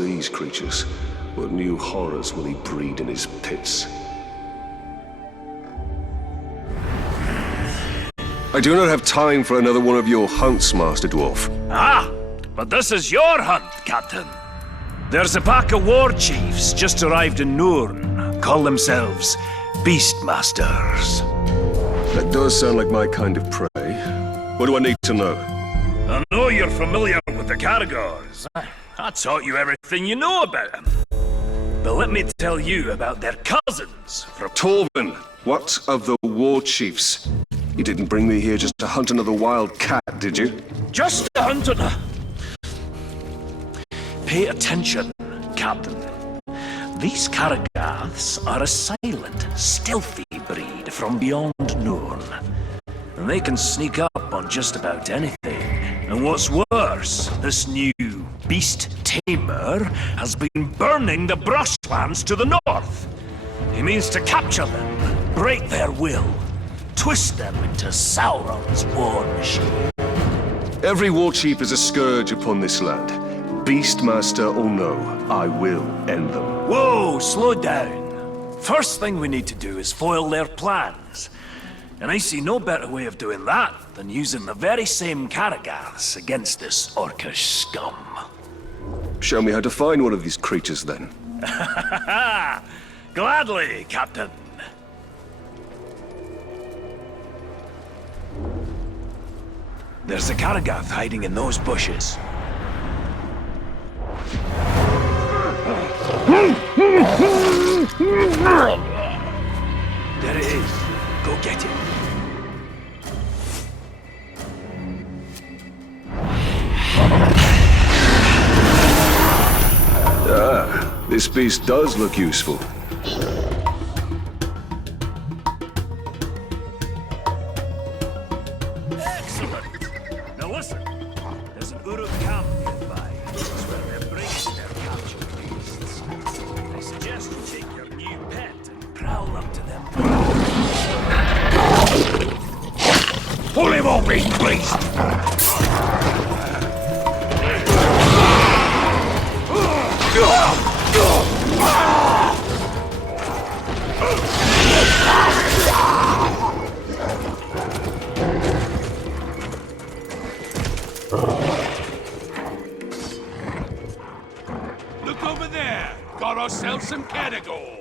these creatures, what new horrors will he breed in his pits? I do not have time for another one of your hunts, Master Dwarf. Ah, but this is your hunt, Captain. There's a pack of war chiefs just arrived in Nurn. Call themselves Beastmasters. That does sound like my kind of prey. What do I need to know? I know you're familiar with the Caragors. I taught you everything you know about them. But let me tell you about their cousins from... Torvin, what of the war chiefs? You didn't bring me here just to hunt another wild cat, did you? Just to hunt another... Pay attention, Captain. These Caragaths are a silent, stealthy breed from beyond Nurn. And they can sneak up on just about anything. And what's worse, this new beast tamer has been burning the brushlands to the north. He means to capture them, break their will, twist them into Sauron's war machine. Every war chief is a scourge upon this land. Beastmaster or no, I will end them. Whoa, slow down. First thing we need to do is foil their plans. And I see no better way of doing that than using the very same Caragaths against this orcish scum. Show me how to find one of these creatures, then. Gladly, Captain. There's a Caragath hiding in those bushes. There it is. Go get it. Ah, this beast does look useful. Excellent. Now listen, there's an Uruk camp nearby. It's where they're bringing their captured beasts. I suggest you take your new pet and prowl up to them. Pull him off, please! Look over there! Got ourselves some Caragor!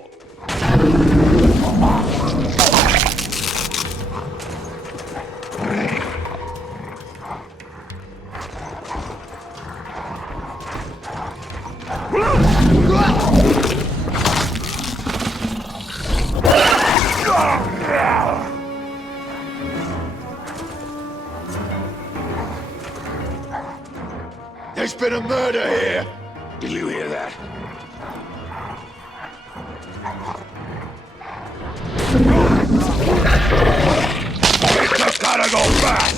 There's been a murder here! Did you hear that? We just gotta go fast!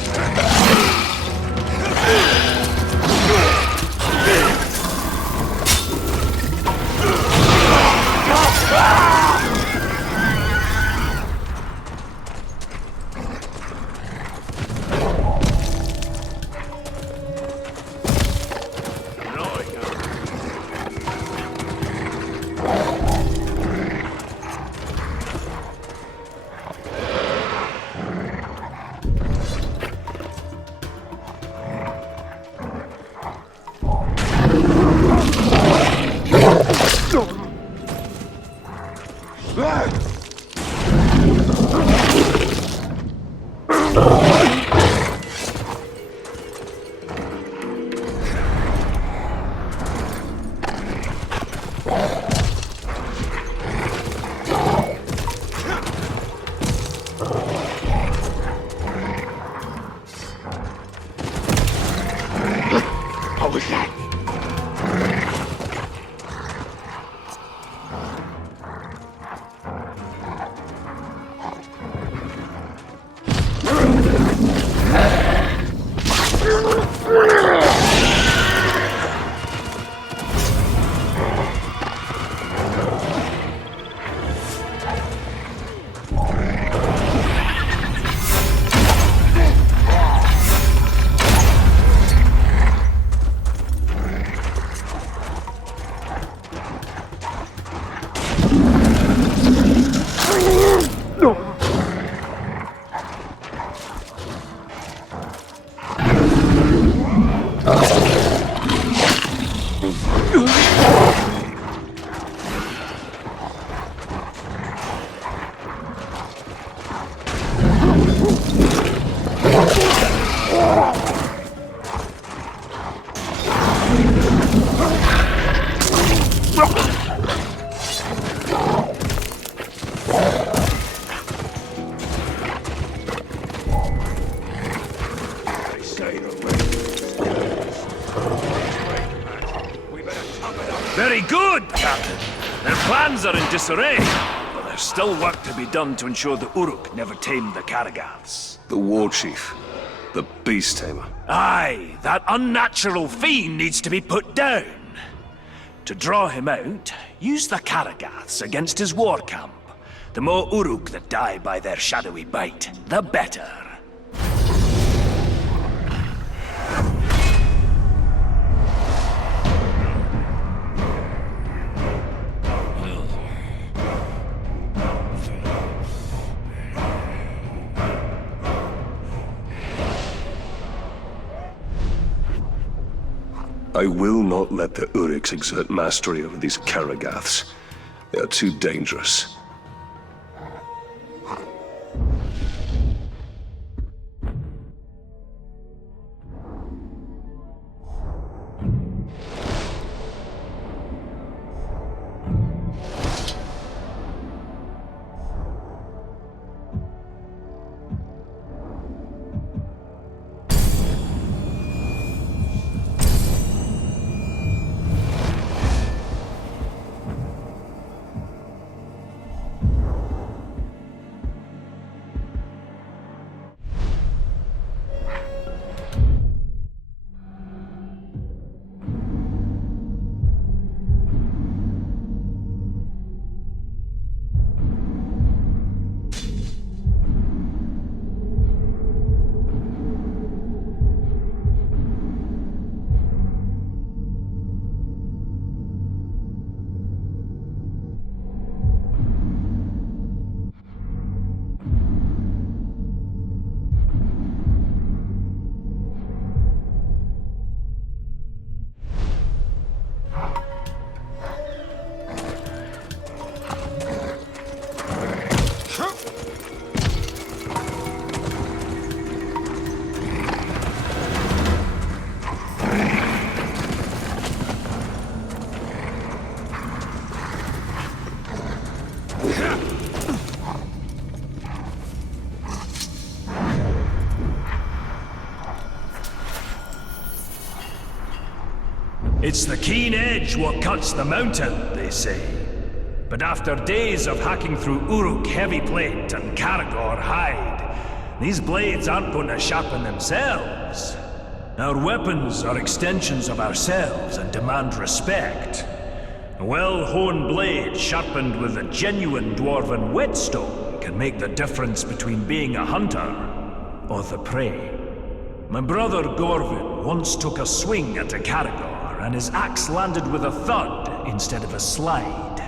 What was that? Very good, Captain. Their plans are in disarray, but there's still work to be done to ensure the Uruk never tamed the Karagaths. The war chief. The beast tamer. Aye, that unnatural fiend needs to be put down. To draw him out, use the Karagaths against his war camp. The more Uruk that die by their shadowy bite, the better. I will not let the Uruks exert mastery over these Karagaths. They are too dangerous. It's the keen edge what cuts the mountain, they say. But after days of hacking through Uruk heavy plate and Karagor hide, these blades aren't going to sharpen themselves. Our weapons are extensions of ourselves and demand respect. A well-honed blade sharpened with a genuine dwarven whetstone can make the difference between being a hunter or the prey. My brother Gorvin once took a swing at a Karagor, and his axe landed with a thud instead of a slide.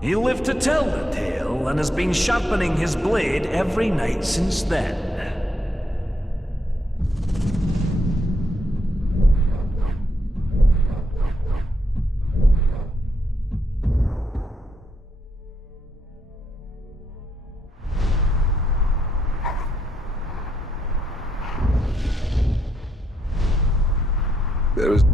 He lived to tell the tale, and has been sharpening his blade every night since then. There is...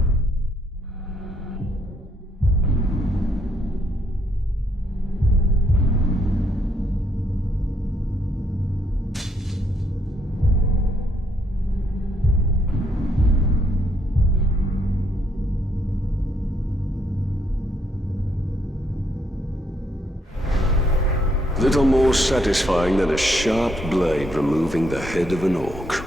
little more satisfying than a sharp blade removing the head of an orc.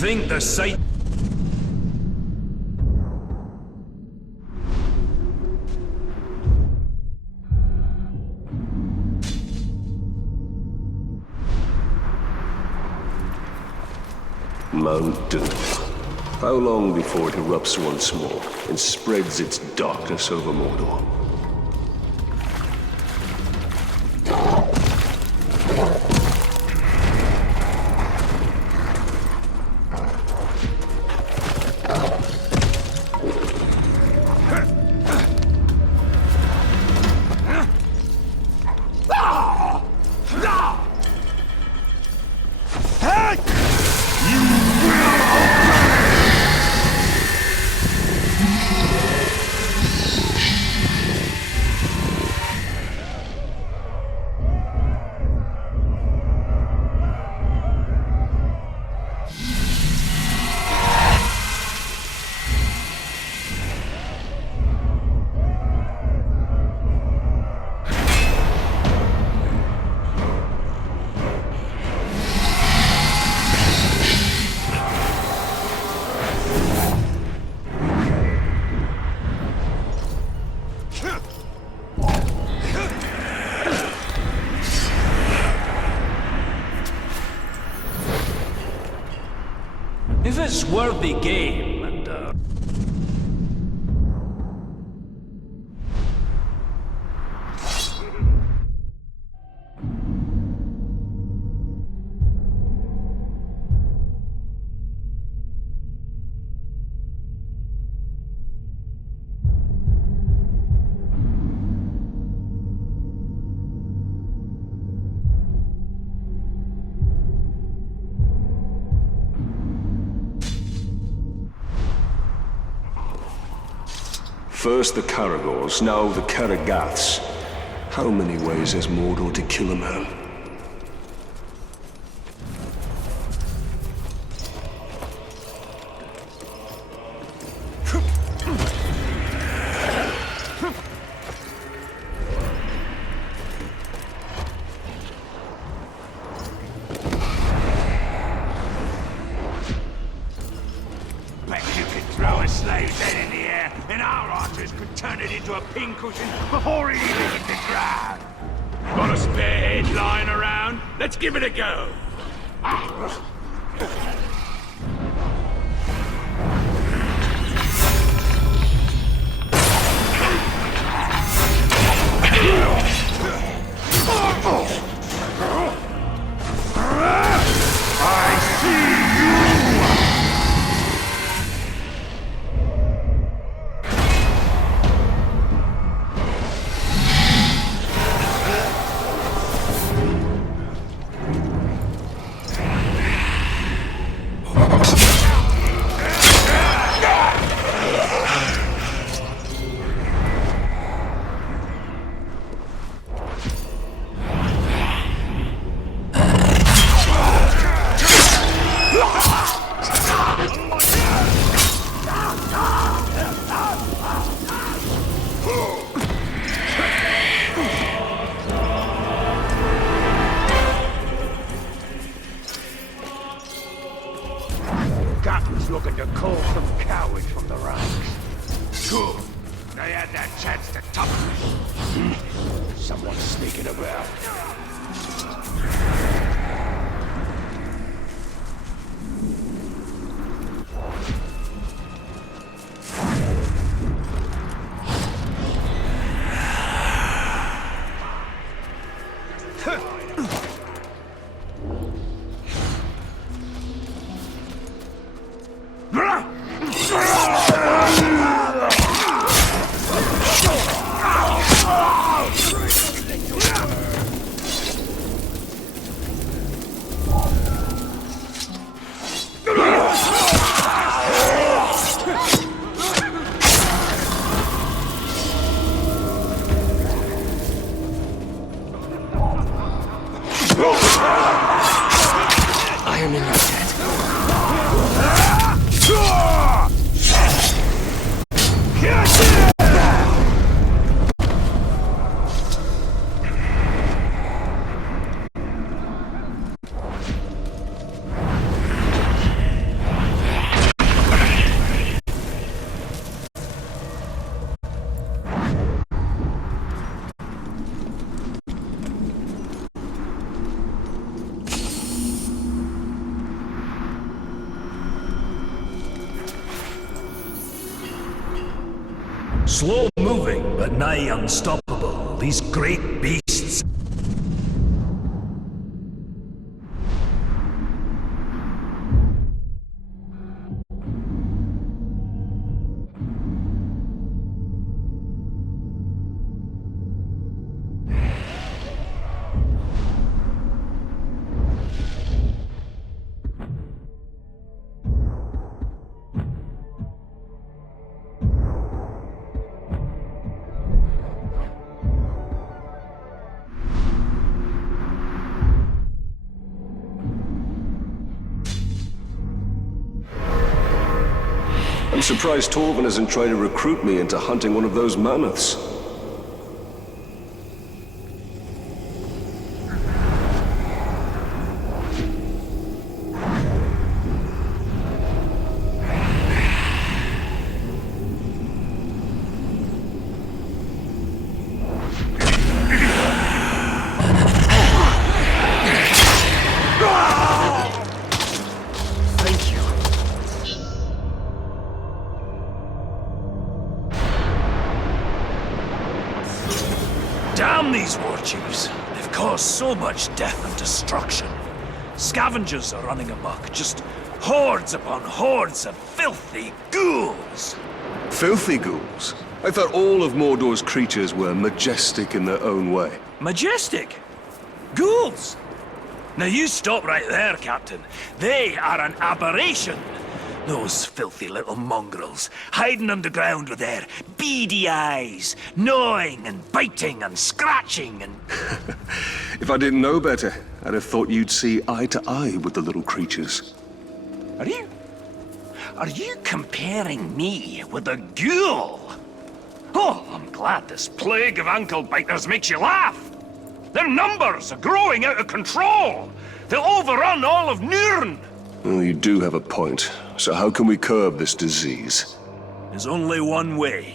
think the sight... Mount Doom. How long before it erupts once more and spreads its darkness over Mordor? If it's worthy game, and First the Caragors, now the Caragaths. How many ways has Mordor to kill a man? Bet you could throw a slave's head in the air, and our archers could turn it into a pincushion before it even hit the ground. Got a spare head lying around? Let's give it a go. Captain's looking to call some cowards from the ranks. Good. They had that chance to toughen us. Someone's sneaking about. Slow moving, but nigh unstoppable. These great beasts. I'm surprised Torvin isn't trying to recruit me into hunting one of those mammoths. Damn these war chiefs! They've caused so much death and destruction. Scavengers are running amok, just hordes upon hordes of filthy ghouls! Filthy ghouls? I thought all of Mordor's creatures were majestic in their own way. Majestic? Ghouls? Now you stop right there, Captain. They are an aberration! Those filthy little mongrels, hiding underground with their beady eyes, gnawing and biting and scratching and... If I didn't know better, I'd have thought you'd see eye to eye with the little creatures. Are you comparing me with a ghoul? Oh, I'm glad this plague of ankle biters makes you laugh. Their numbers are growing out of control. They'll overrun all of Nurn. Well, you do have a point. So how can we curb this disease? There's only one way.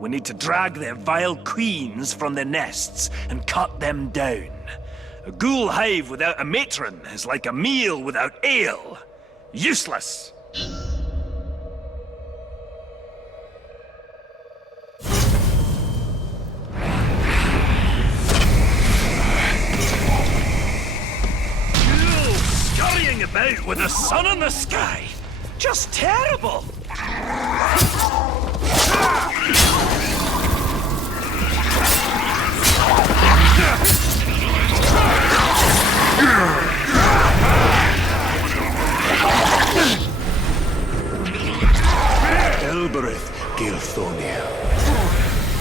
We need to drag their vile queens from their nests and cut them down. A ghoul hive without a matron is like a meal without ale. Useless. Ghouls scurrying about with the sun in the sky. Just terrible! Elbereth Gilthonia.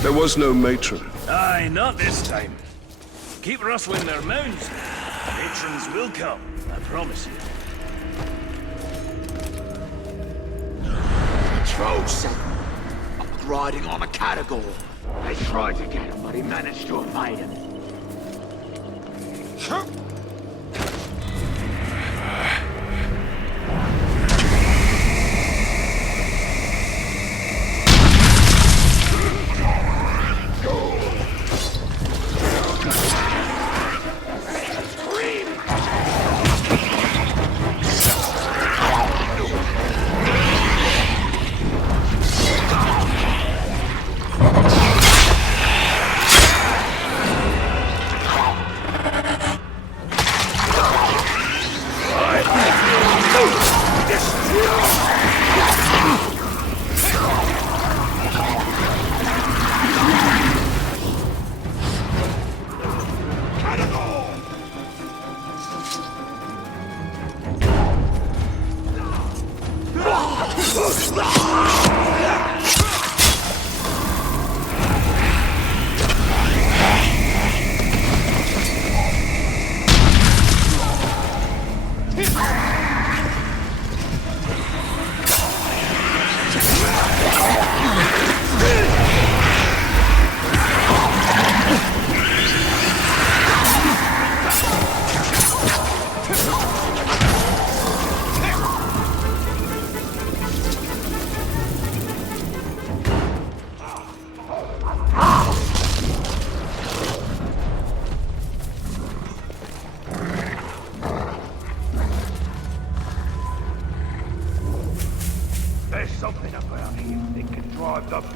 There was no matron. Aye, not this time. Keep rustling their mounds. Patrons will come, I promise you. Trolls riding on a catagor. They tried to get him, but he managed to evade him.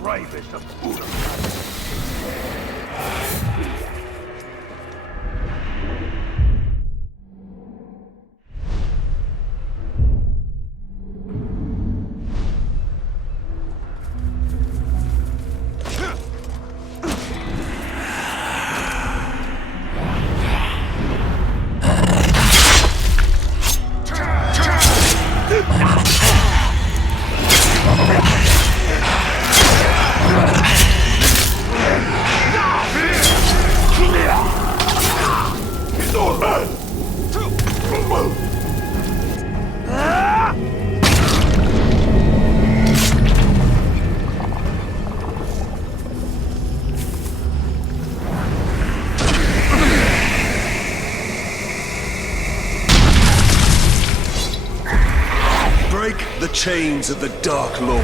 bravest of fools. Break the chains of the Dark Lord.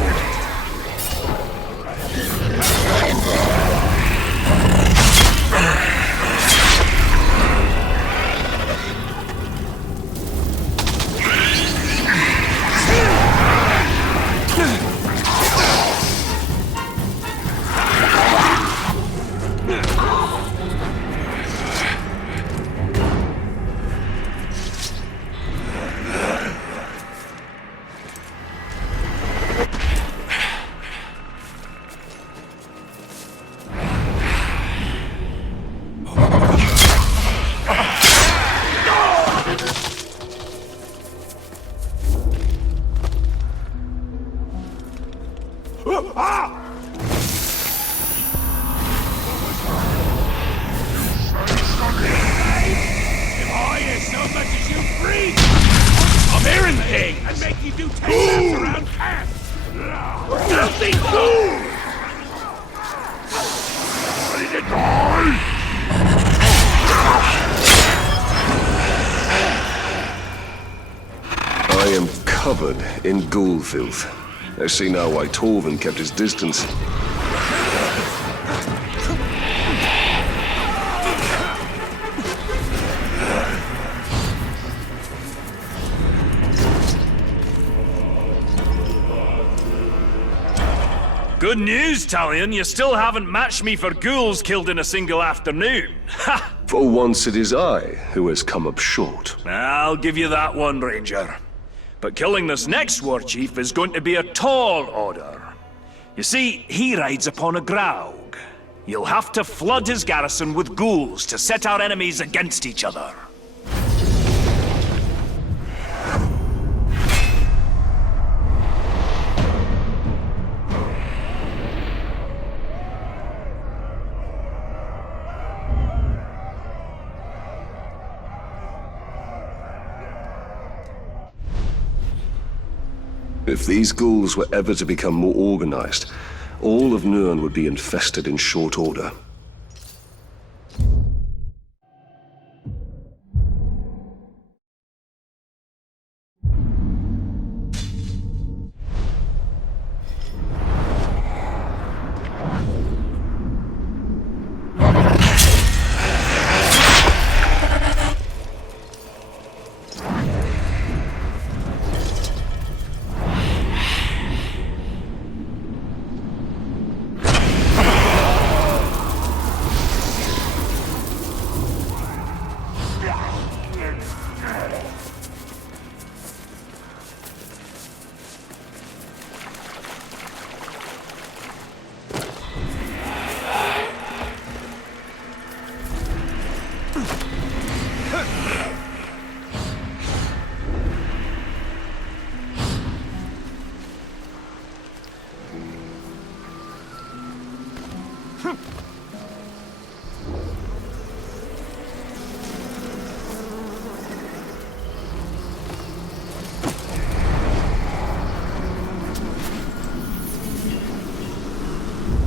If I hear so much as you breathe, I'm hearing things and make you do 10 laps around camp. Filthy fool! Ready to die? I am covered in ghoul filth. I see now why Torvin kept his distance. Good news, Talion. You still haven't matched me for ghouls killed in a single afternoon. Ha! For once it is I who has come up short. I'll give you that one, Ranger. But killing this next war chief is going to be a tall order. You see, he rides upon a graug. You'll have to flood his garrison with ghouls to set our enemies against each other. If these ghouls were ever to become more organized, all of Nirn would be infested in short order.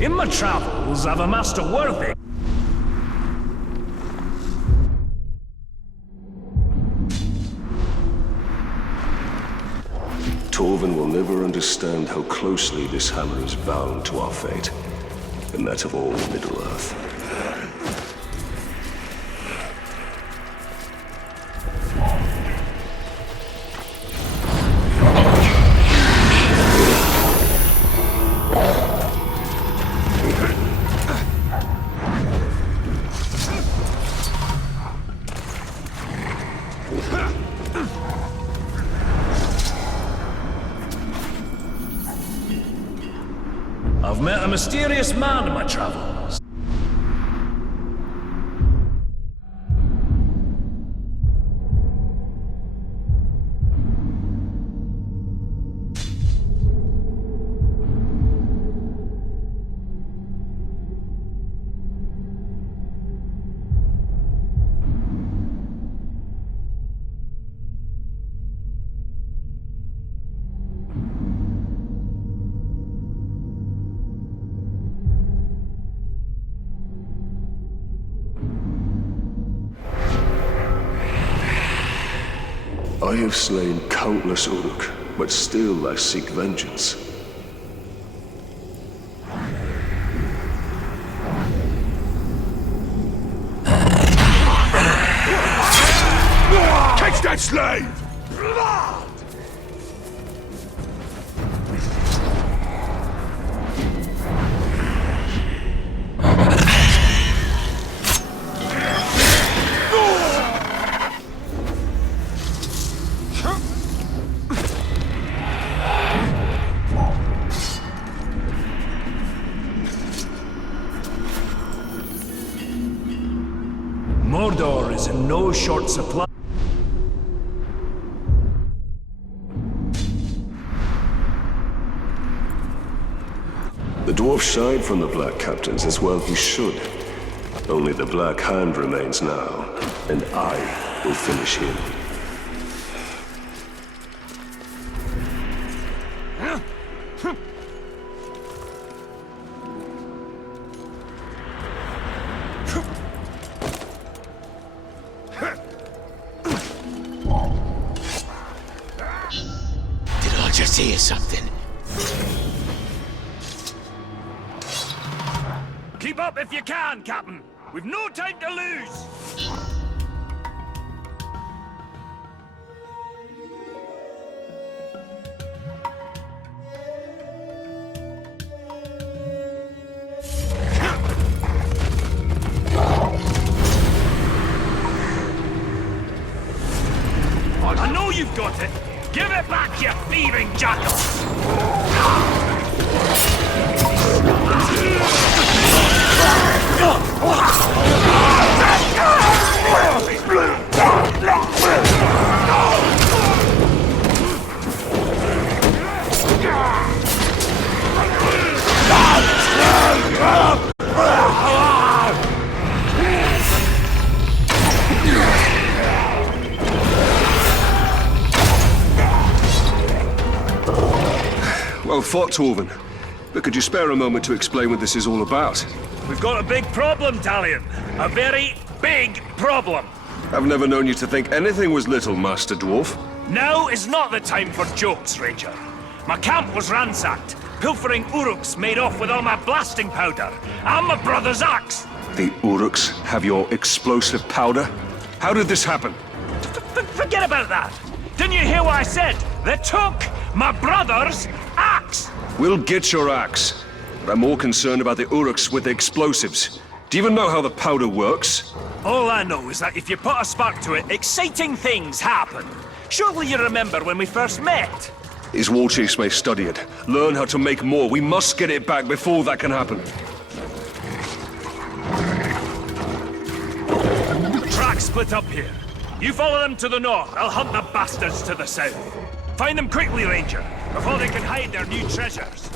In my travels, I've amassed a worthy... Torvin will never understand how closely this hammer is bound to our fate, and that of all Middle-earth. mysterious man in my travels. I have slain countless Uruk, but still I seek vengeance. Catch that slave! Mordor is in no short supply. The dwarf shied from the Black Captains, as well he should. Only the Black Hand remains now, and I will finish him. Did I just hear something? Keep up if you can, Captain. We've no time to lose. I know you've got it. Give it back, you thieving jackal! Well fought, Torvin. But could you spare a moment to explain what this is all about? We've got a big problem, Talion. A very big problem. I've never known you to think anything was little, Master Dwarf. Now is not the time for jokes, Ranger. My camp was ransacked. Pilfering Uruks made off with all my blasting powder and my brother's axe. The Uruks have your explosive powder? How did this happen? Forget about that. Didn't you hear what I said? They took my brother's axe. We'll get your axe. But I'm more concerned about the Uruks with the explosives. Do you even know how the powder works? All I know is that if you put a spark to it, exciting things happen. Surely you remember when we first met? These war chiefs may study it, learn how to make more. We must get it back before that can happen. Tracks split up here. You follow them to the north. I'll hunt the bastards to the south. Find them quickly, Ranger, before they can hide their new treasures.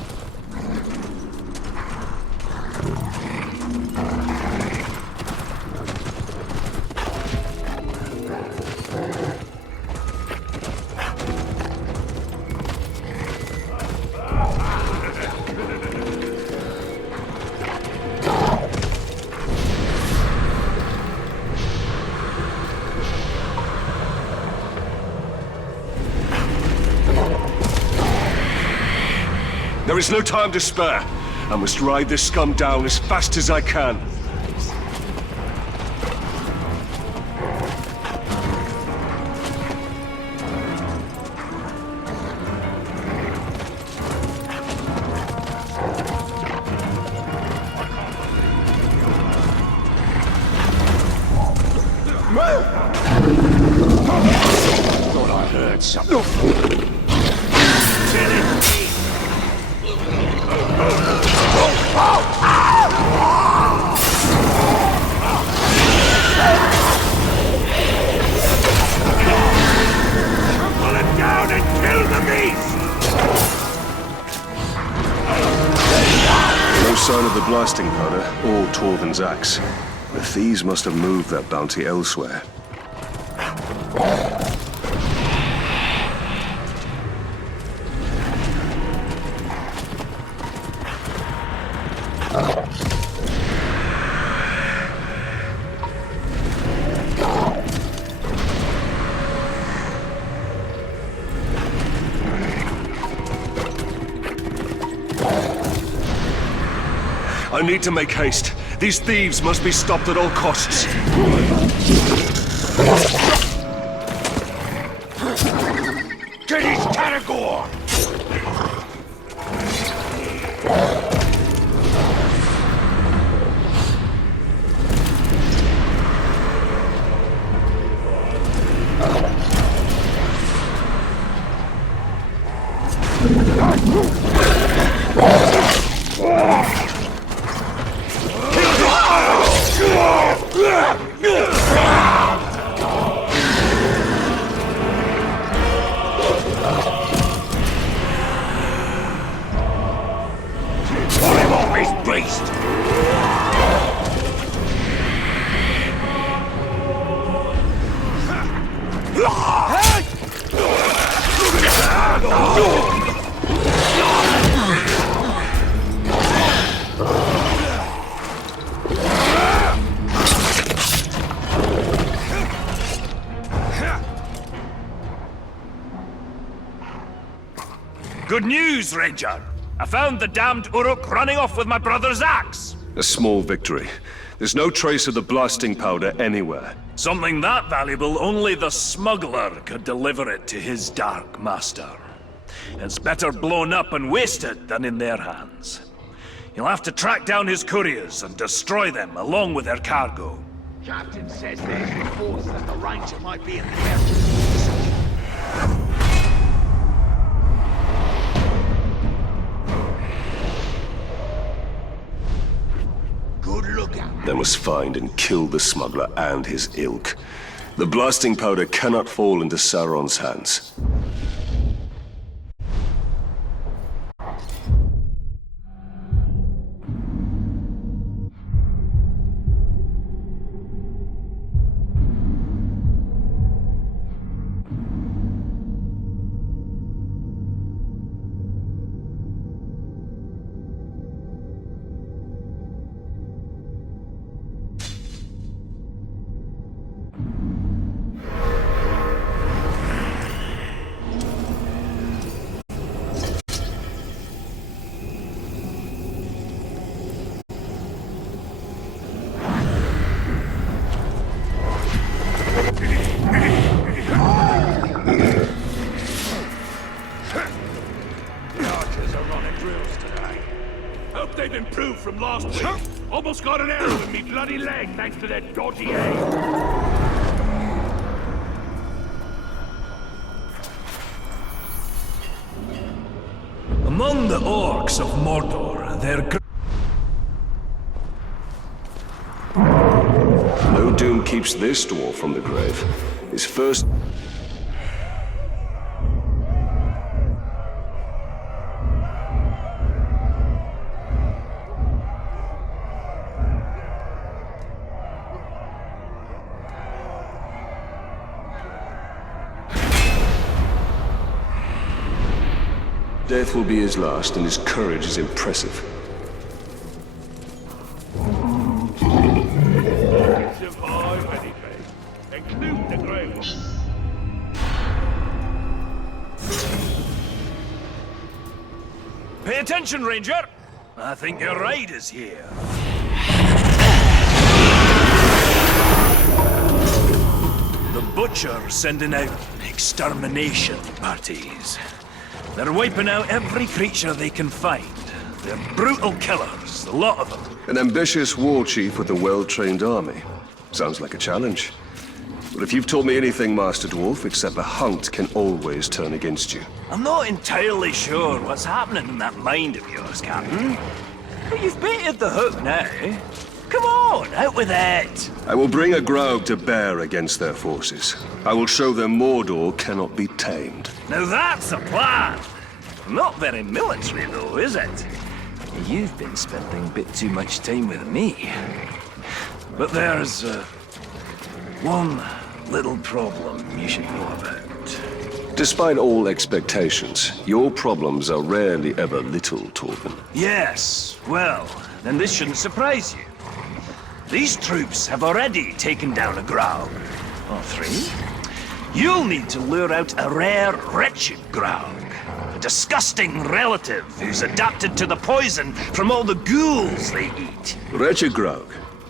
There is no time to spare. I must ride this scum down as fast as I can. Thought I heard something. sign of the blasting powder or Torvin's axe. The thieves must have moved that bounty elsewhere. I need to make haste. These thieves must be stopped at all costs. Get his Taragor! Good news, Ranger! I found the damned Uruk running off with my brother's axe! A small victory. There's no trace of the blasting powder anywhere. Something that valuable, only the smuggler could deliver it to his dark master. It's better blown up and wasted than in their hands. You'll have to track down his couriers and destroy them along with their cargo. Captain says there's reports that the Ranger might be in the area. They must find and kill the smuggler and his ilk. The blasting powder cannot fall into Sauron's hands. They've improved from last week. Almost got an arrow in me bloody leg thanks to their dodgy aim. Among the orcs of Mordor, No doom keeps this dwarf from the grave. His first... Death will be his last, and his courage is impressive. Survive anything, including the grave one. Pay attention, Ranger! I think your ride is here. The Butcher's sending out extermination parties. They're wiping out every creature they can find. They're brutal killers, a lot of them. An ambitious war chief with a well-trained army. Sounds like a challenge. But if you've taught me anything, Master Dwarf, except the hunt can always turn against you. I'm not entirely sure what's happening in that mind of yours, Captain. But you've baited the hook now. Come on, out with it! I will bring a Graug to bear against their forces. I will show them Mordor cannot be tamed. Now that's a plan! Not very military, though, is it? You've been spending a bit too much time with me. But there's one little problem you should know about. Despite all expectations, your problems are rarely ever little, Torben. Yes, well, then this shouldn't surprise you. These troops have already taken down a Graug. Or 3. You'll need to lure out a rare, wretched Graug. A disgusting relative who's adapted to the poison from all the ghouls they eat. Wretched Graug.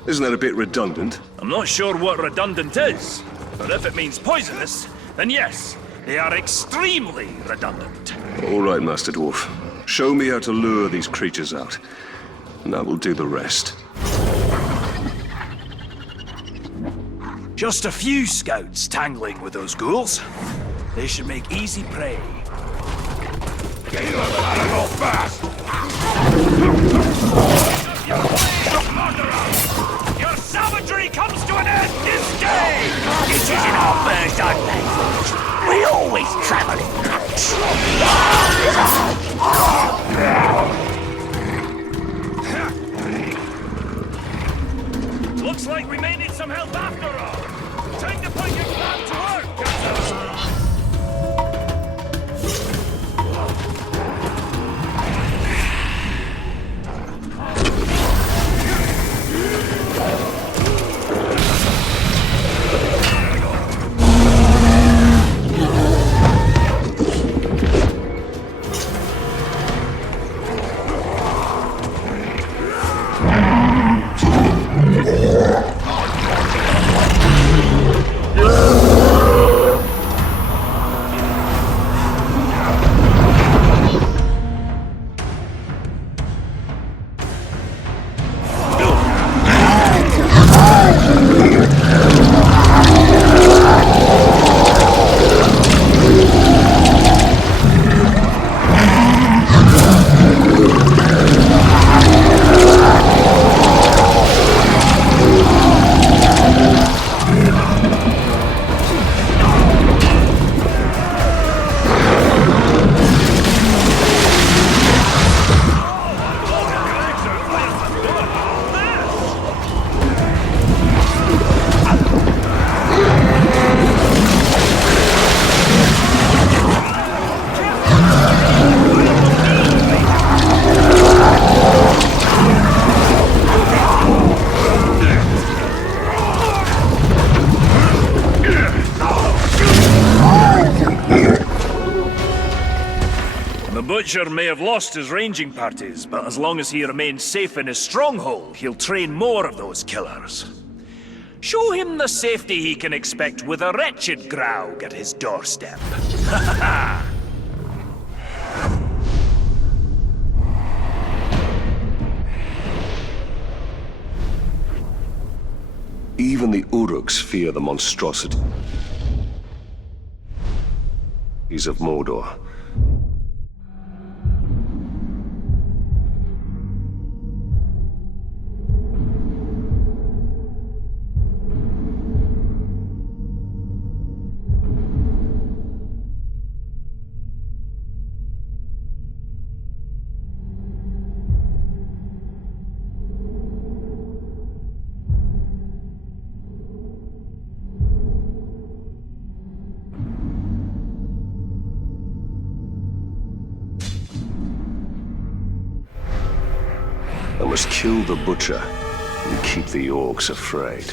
Isn't that a bit redundant? I'm not sure what redundant is, but if it means poisonous, then yes, they are extremely redundant. All right, Master Dwarf. Show me how to lure these creatures out, and I will do the rest. Just a few scouts tangling with those ghouls. They should make easy prey. Get go fast! Your savagery comes to an end this day! This is in our first advent. We always travel in packs. Looks like we may need some help after all. Time to put your plan to work, Captain. Butcher may have lost his ranging parties, but as long as he remains safe in his stronghold, he'll train more of those killers. Show him the safety he can expect with a wretched Graug at his doorstep. Even the Uruks fear the monstrosity of Mordor. I must kill the Butcher and keep the Orcs afraid.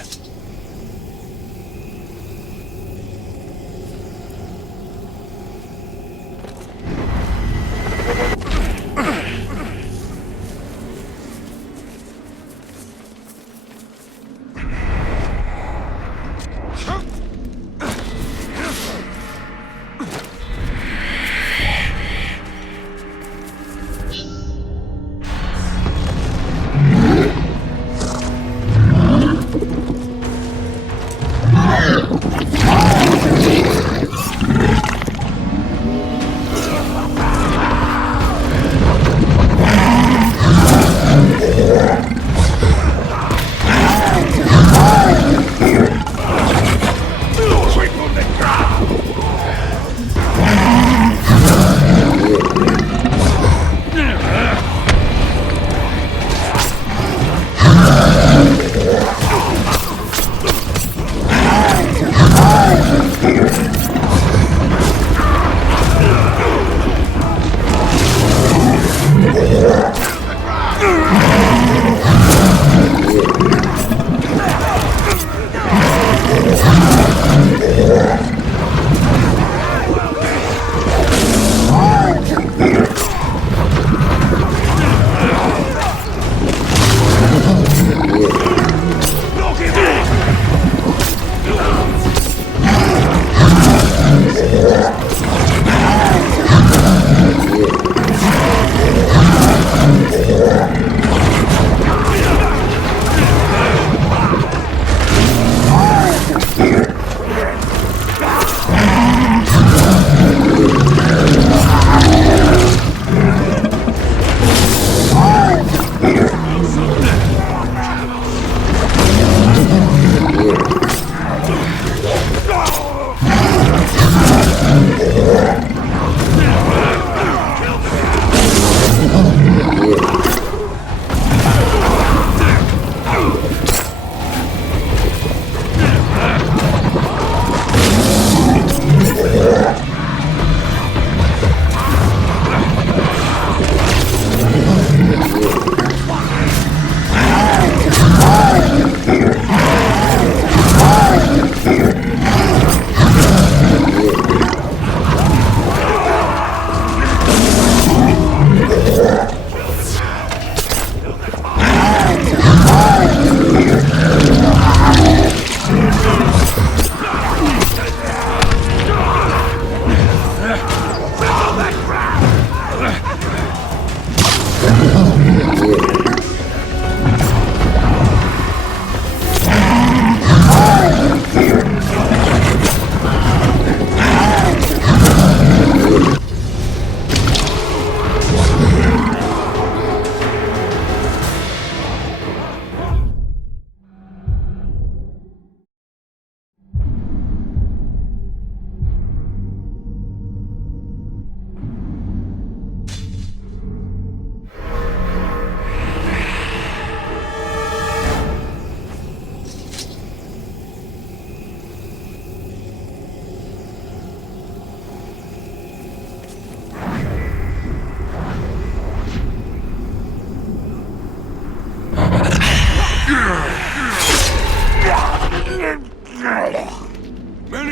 Many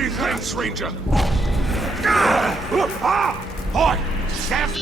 thanks, Ranger. Boy, Steph.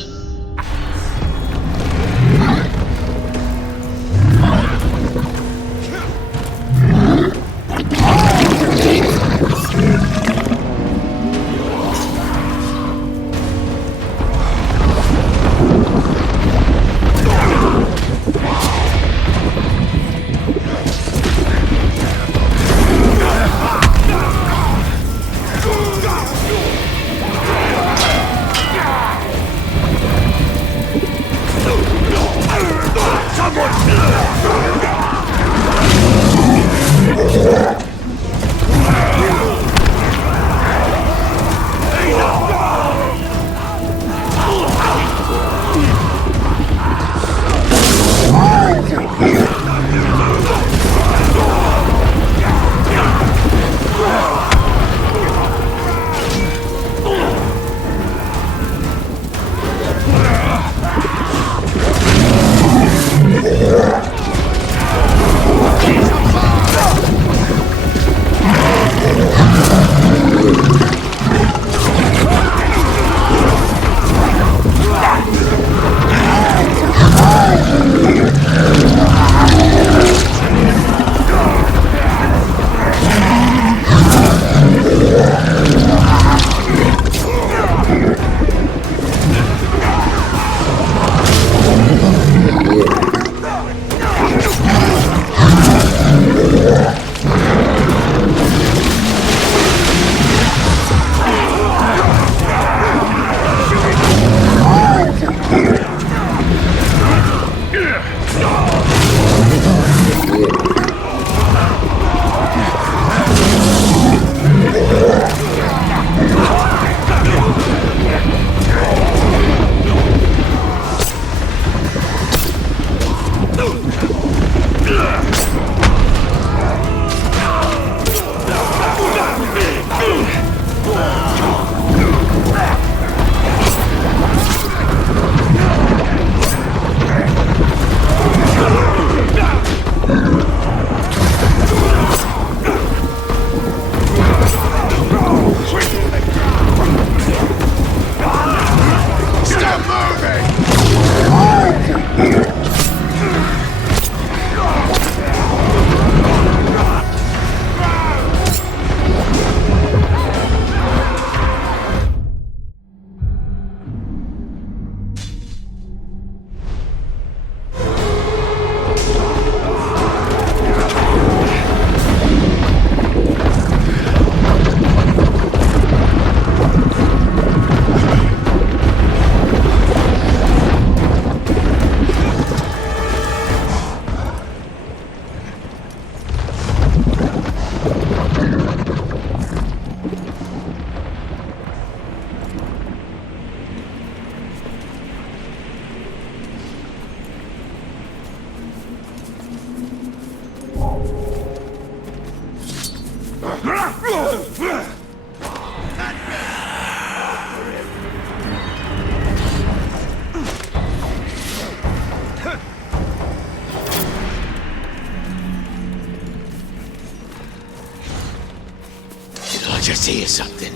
Just hear something.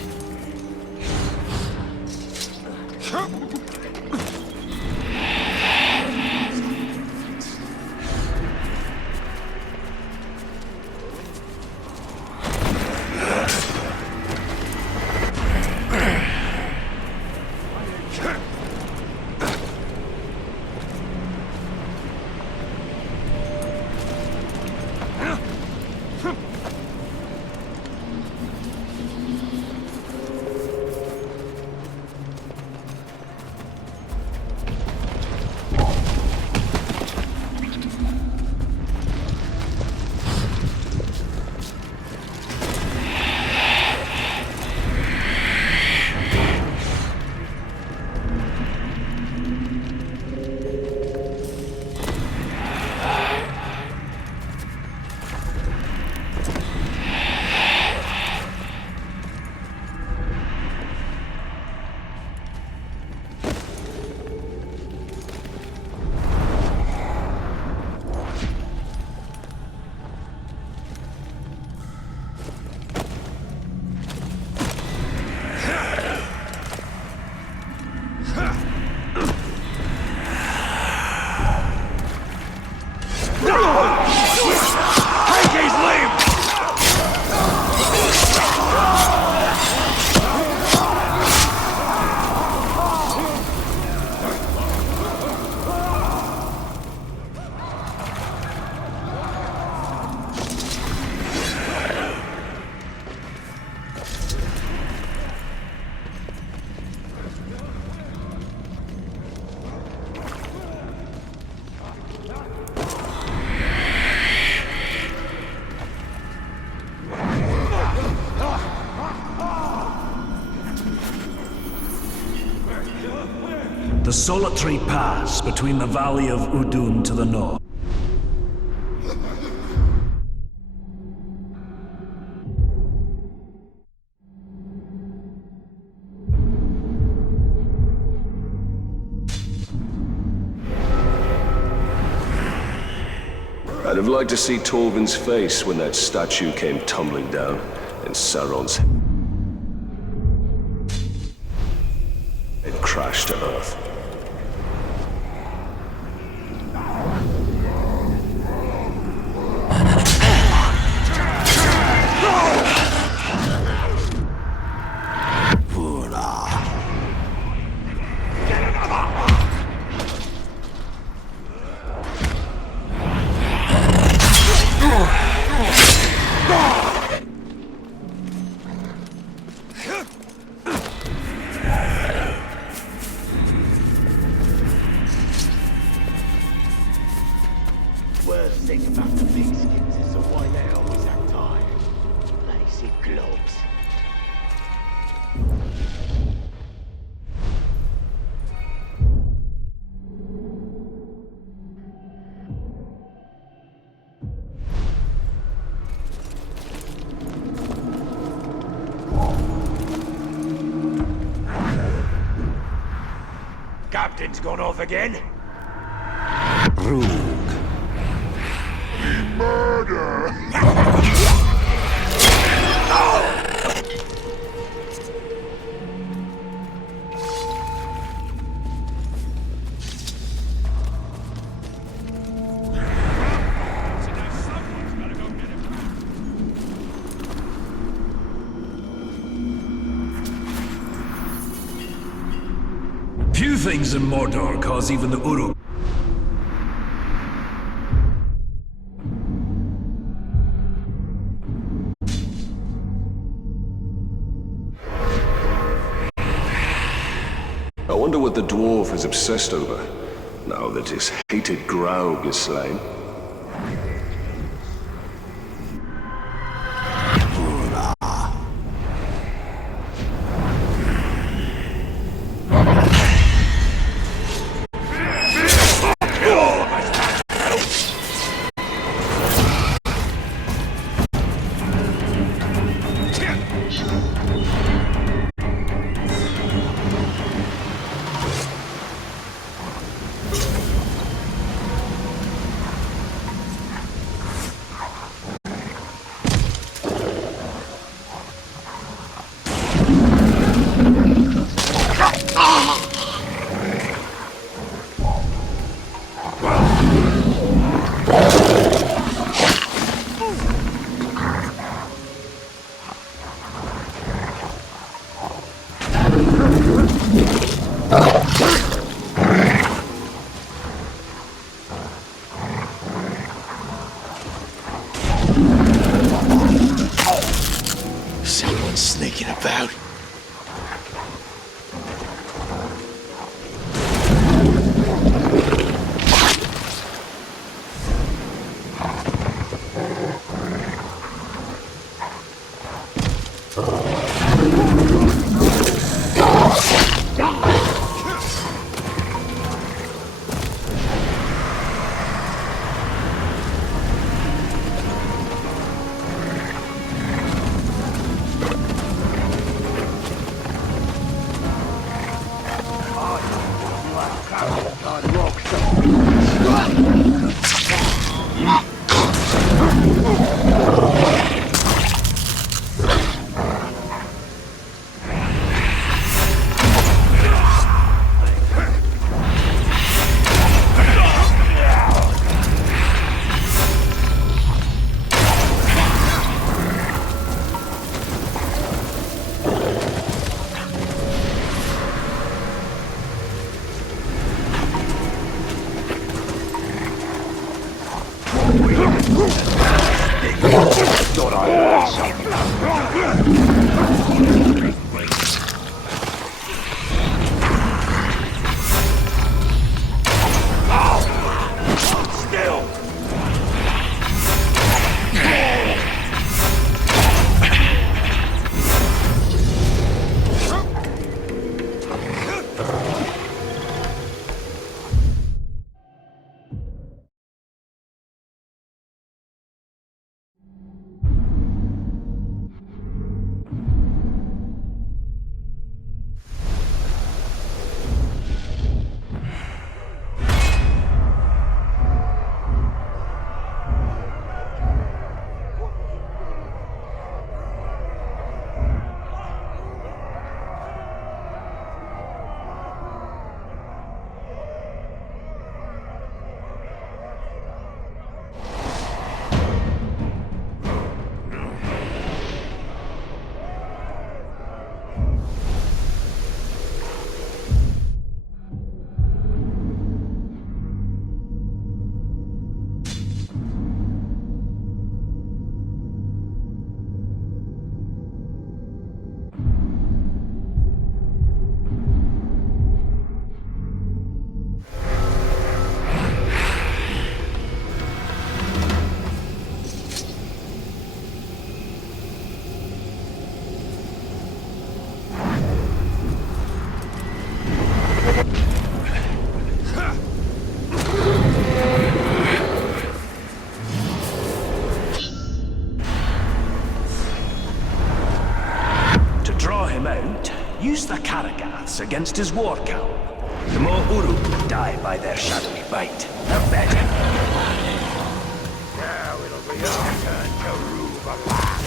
solitary pass between the Valley of Udun to the north. I'd have liked to see Torvin's face when that statue came tumbling down, and Sauron's head crashed to Earth. Worst thing about the pigskins is the way they always act tired. Lazy globs. Captain's gone off again? Murder! Few things in Mordor cause even the Uruk. I wonder what the dwarf is obsessed over, now that his hated Graug is slain. Someone's sneaking about. use the Karagaths against his war cowl. The more Uruk die by their shadowy bite, the better. Now it'll be our turn to rule the land.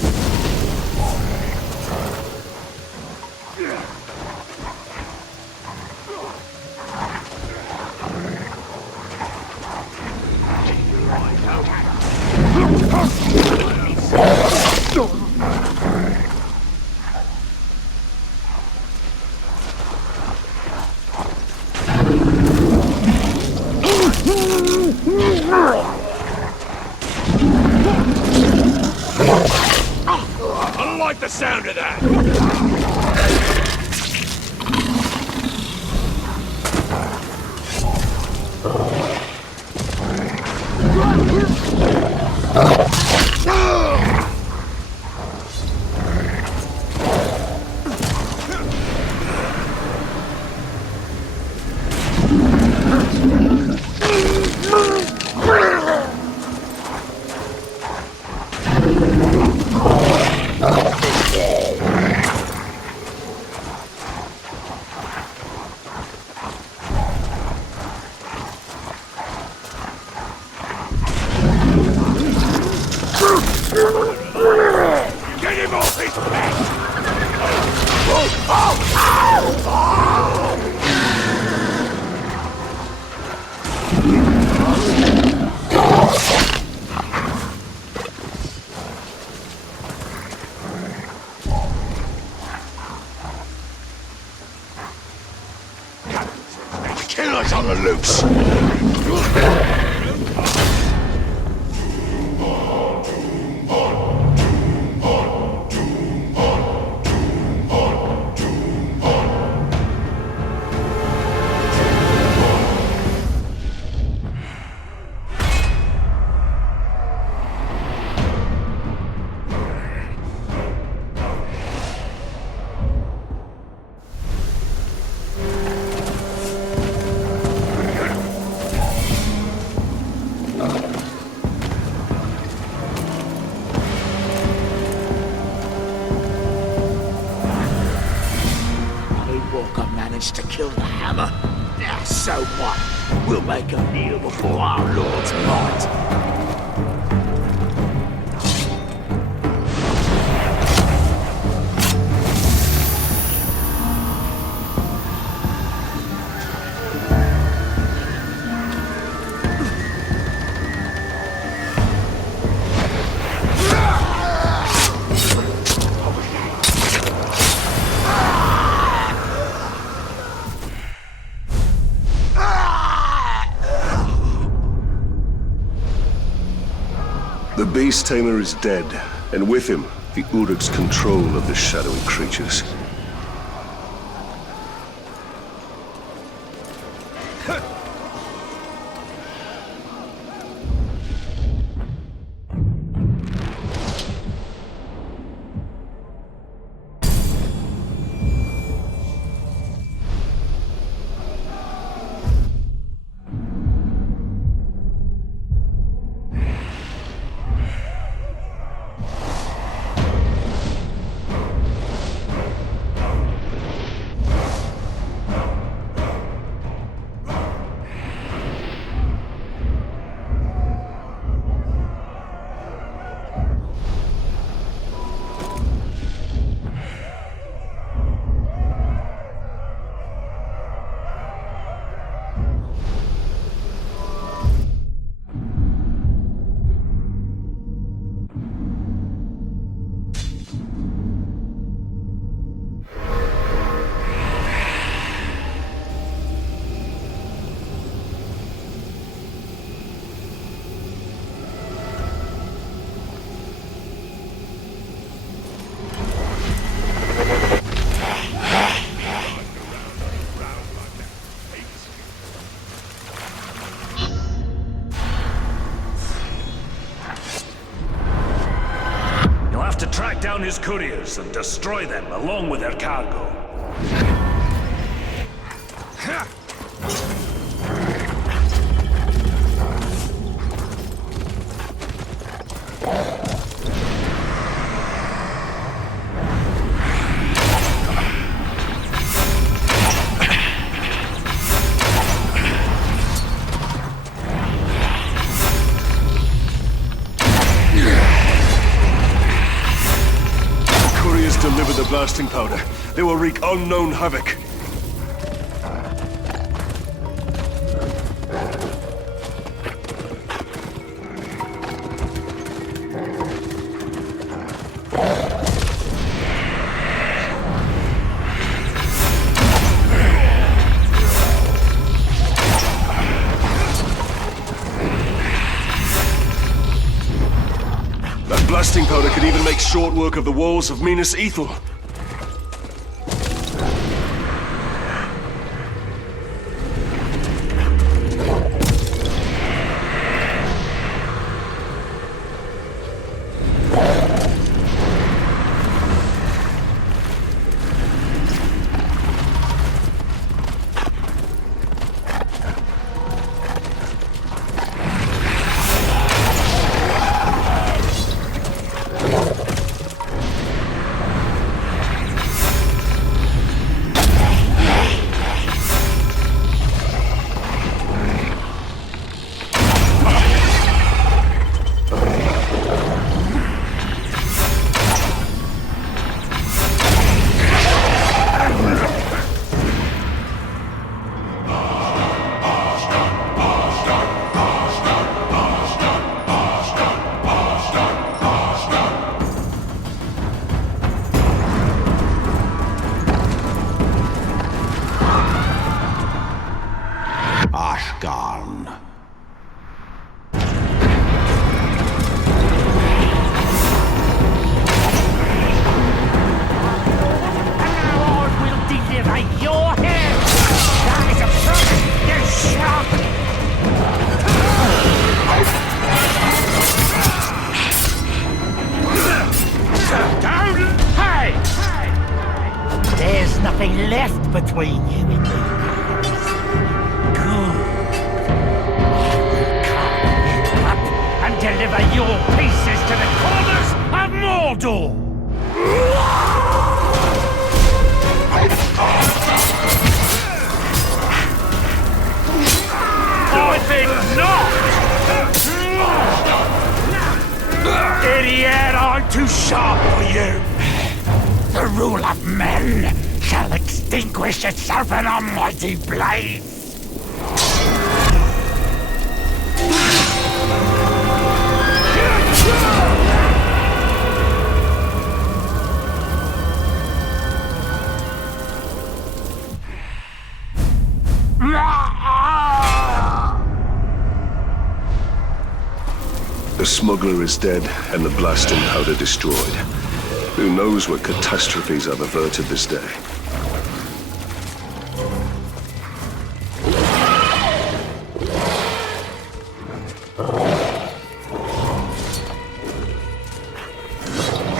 I don't like the sound of that. Get him off his back! Killers on the loose! To kill the hammer. Now, so what? We'll make a meal before our lord's might. The Beast Tamer is dead, and with him, the Uruk's control of the shadowy creatures. Track down his couriers and destroy them along with their cargo. blasting powder. They will wreak unknown havoc. That blasting powder could even make short work of the walls of Minas Ithil. Nothing left between you and me. Good. I will cut you up and deliver your pieces to the corners of Mordor! I think not! Idiot, I'm too sharp for you! The rule of men shall extinguish itself in a mighty blaze! The smuggler is dead and the blasting powder destroyed. Who knows what catastrophes I've averted this day?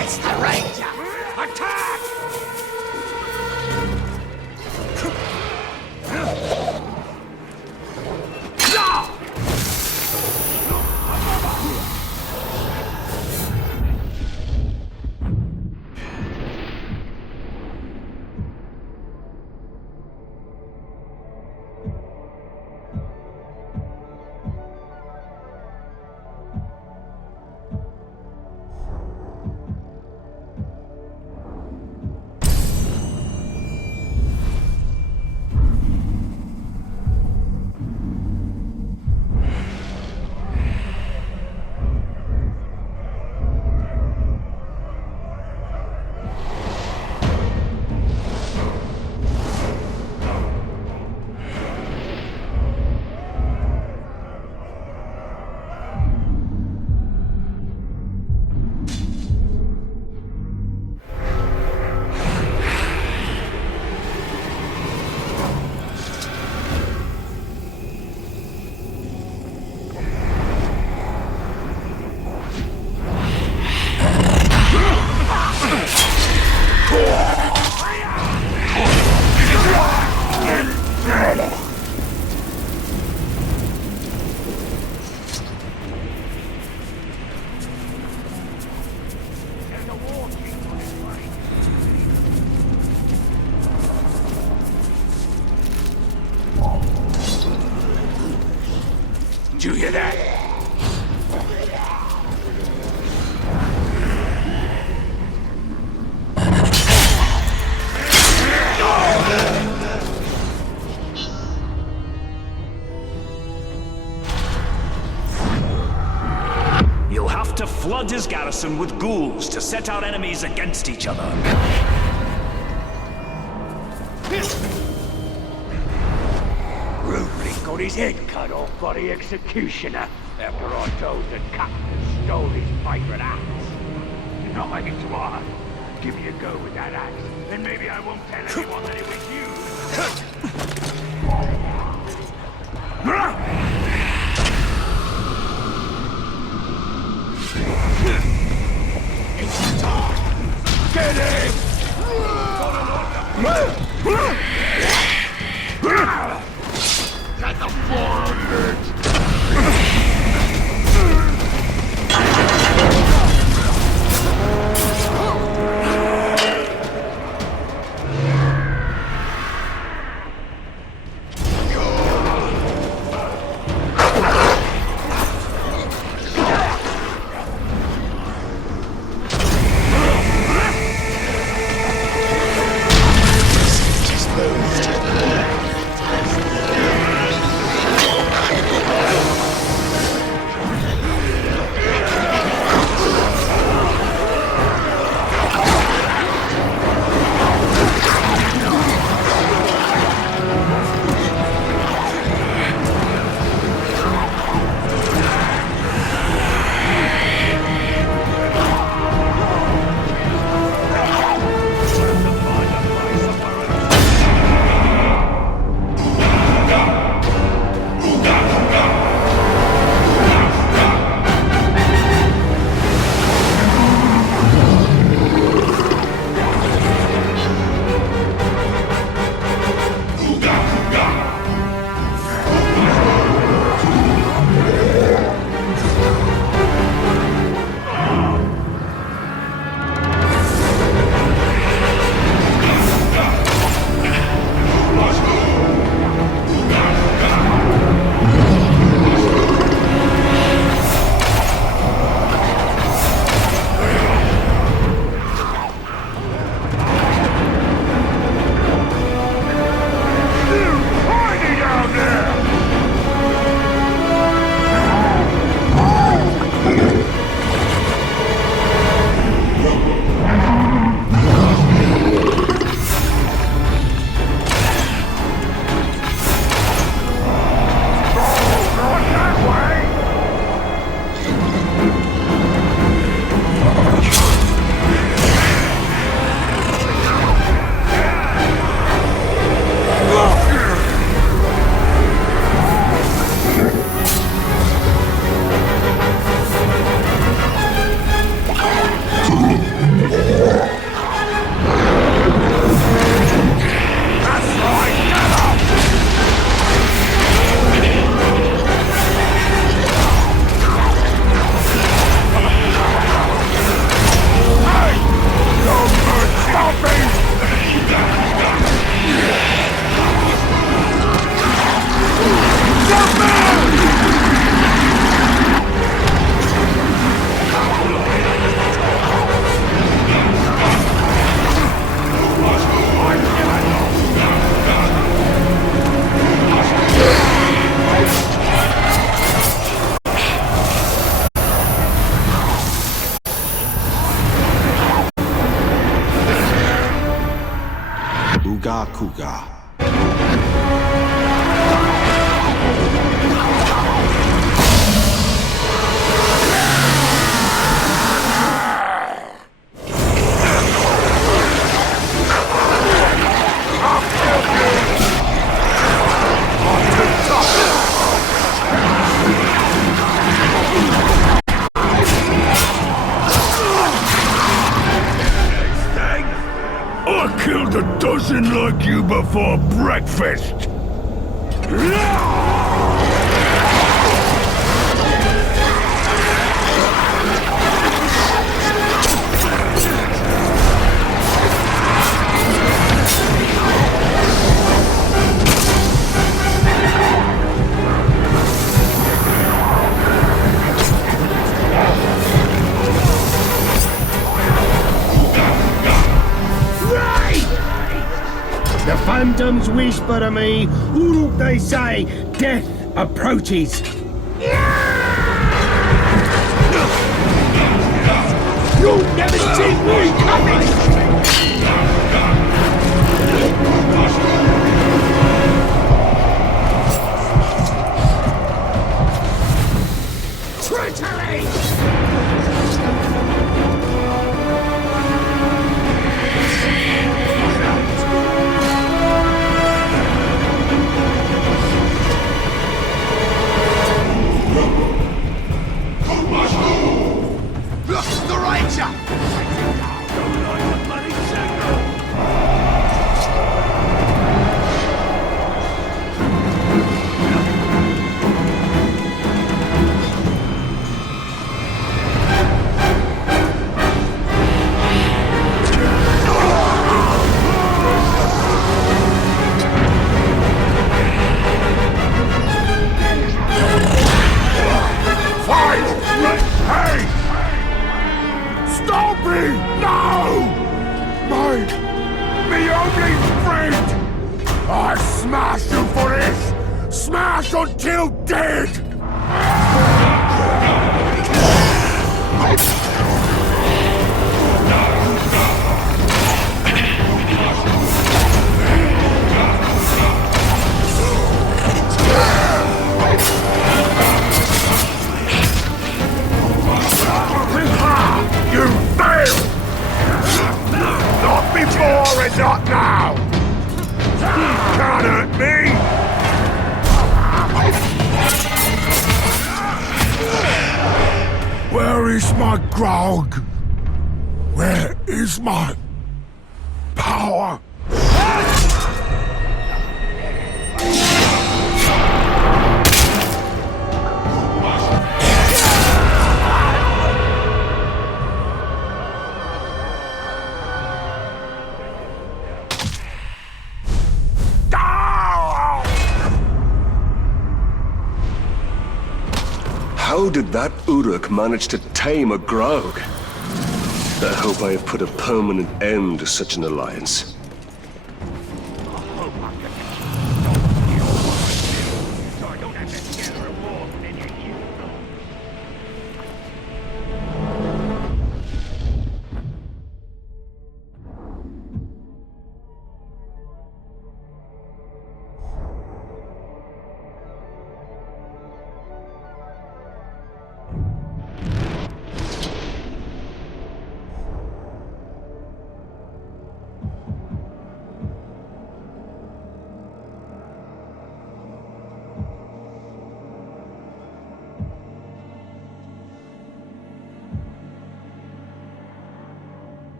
It's the Ranger! Attack! Did you hear that? flood his garrison with ghouls to set our enemies against each other. Rudely got his head cut off by the executioner after I told the captain stole his favourite axe. Nice one. Give me a go with that axe, and maybe I won't tell anyone that it was you. Get him! Get the forward! Uga Kuga. I killed a dozen like you before breakfast! The phantoms whisper to me, who they say, death approaches. Never seen me coming! Until dead! You failed! Not before and not now! Can't hurt me! Where is my grog? Where is my power? How did that Uruk manage to tame a Graug? I hope I have put a permanent end to such an alliance.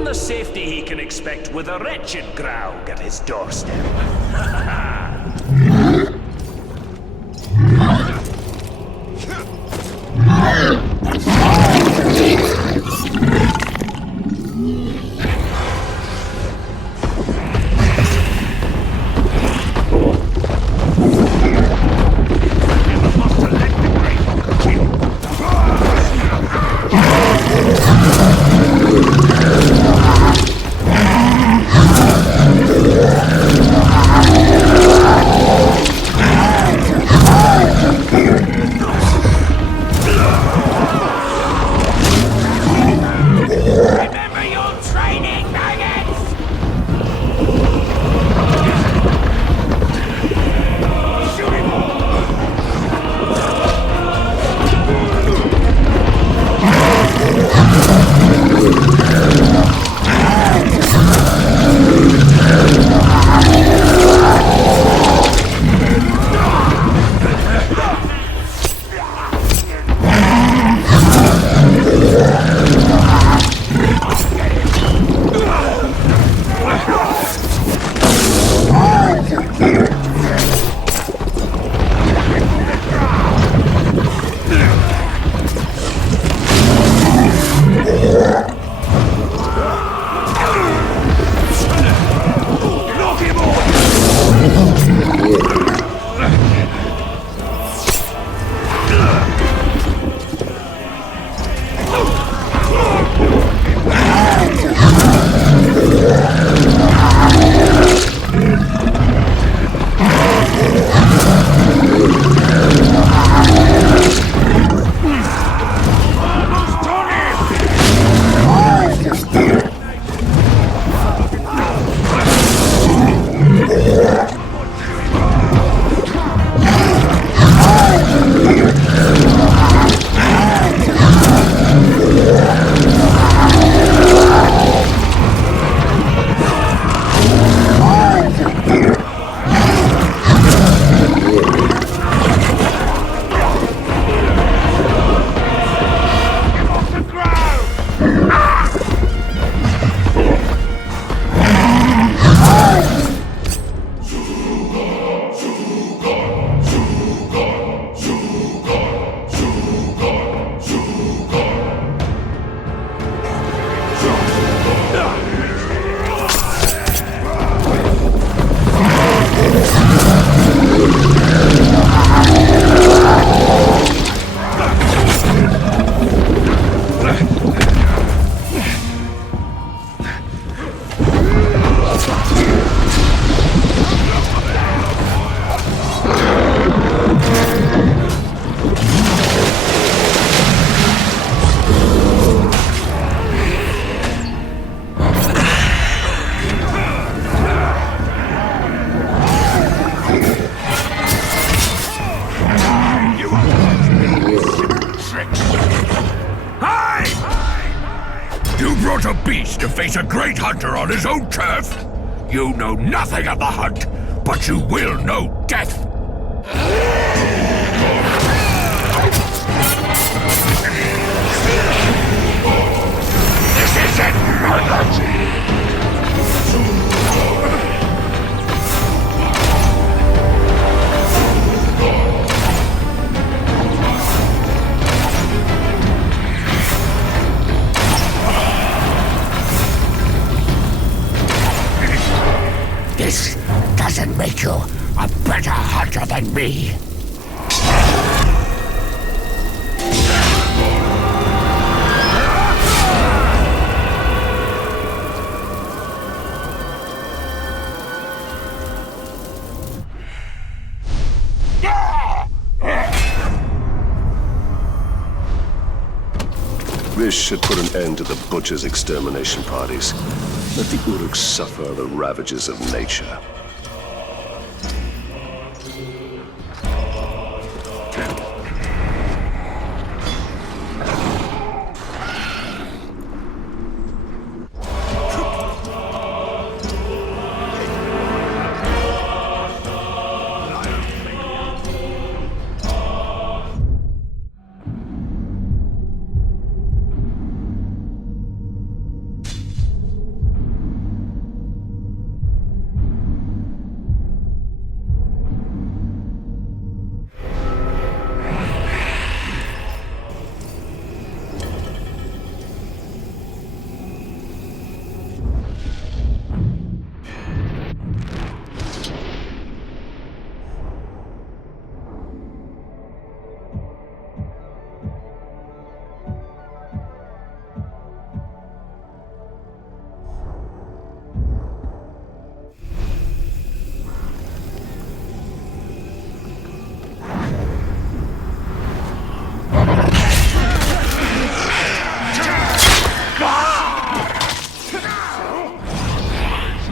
The safety he can expect with a wretched Graug at his doorstep. brought a beast to face a great hunter on his own turf? You know nothing of the hunt, but you will know death. This isn't murder! This doesn't make you a better hunter than me. This should put an end to the Butcher's extermination parties. Let the Uruks suffer the ravages of nature.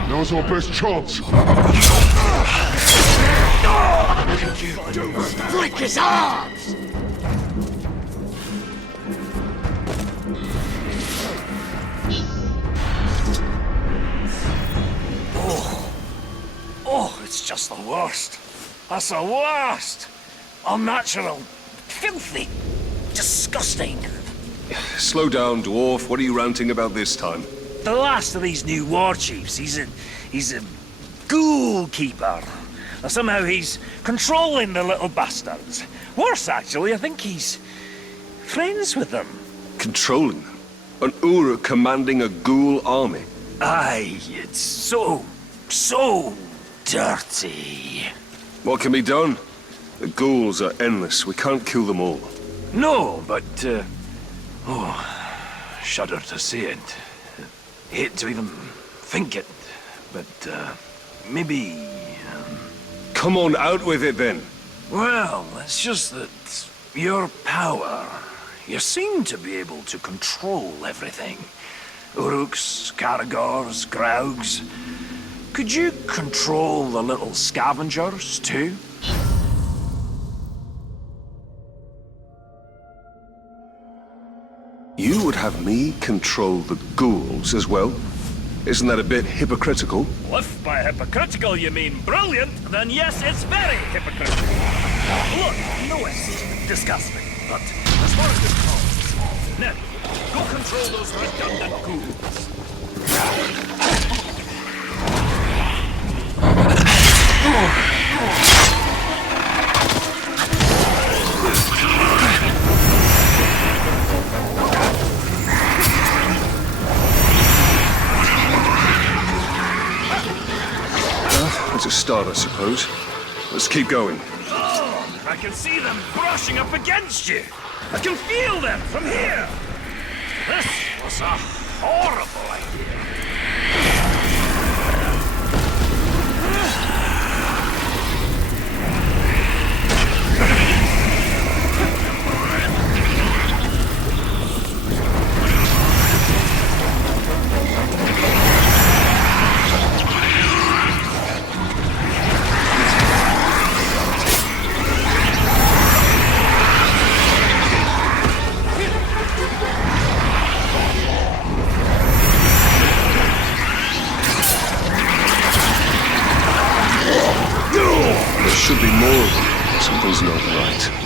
Now's our best chance. Break his arms! Oh, it's just the worst. That's the worst. Unnatural. Filthy. Disgusting. Slow down, dwarf. What are you ranting about this time? The last of these new war chiefs, he's a ghoul keeper. Somehow he's controlling the little bastards. Worse, actually, I think he's friends with them. Controlling them? An Uruk commanding a ghoul army? Aye, it's so dirty. What can be done? The ghouls are endless. We can't kill them all. No, but, shudder to say it. Hate to even think it, but, maybe, Come on, out with it then. well, it's just that your power, you seem to be able to control everything. Uruks, Caragors, Graugs. Could you control the little scavengers, too? You would have me control the ghouls as well? Isn't that a bit hypocritical? If by hypocritical you mean brilliant, then yes, it's very hypocritical. Look, no, it's disgusting, but as far as this calls, Ned, go control those redundant ghouls. It's a start, I suppose. Let's keep going. Oh, I can see them brushing up against you. I can feel them from here. This was a horrible idea.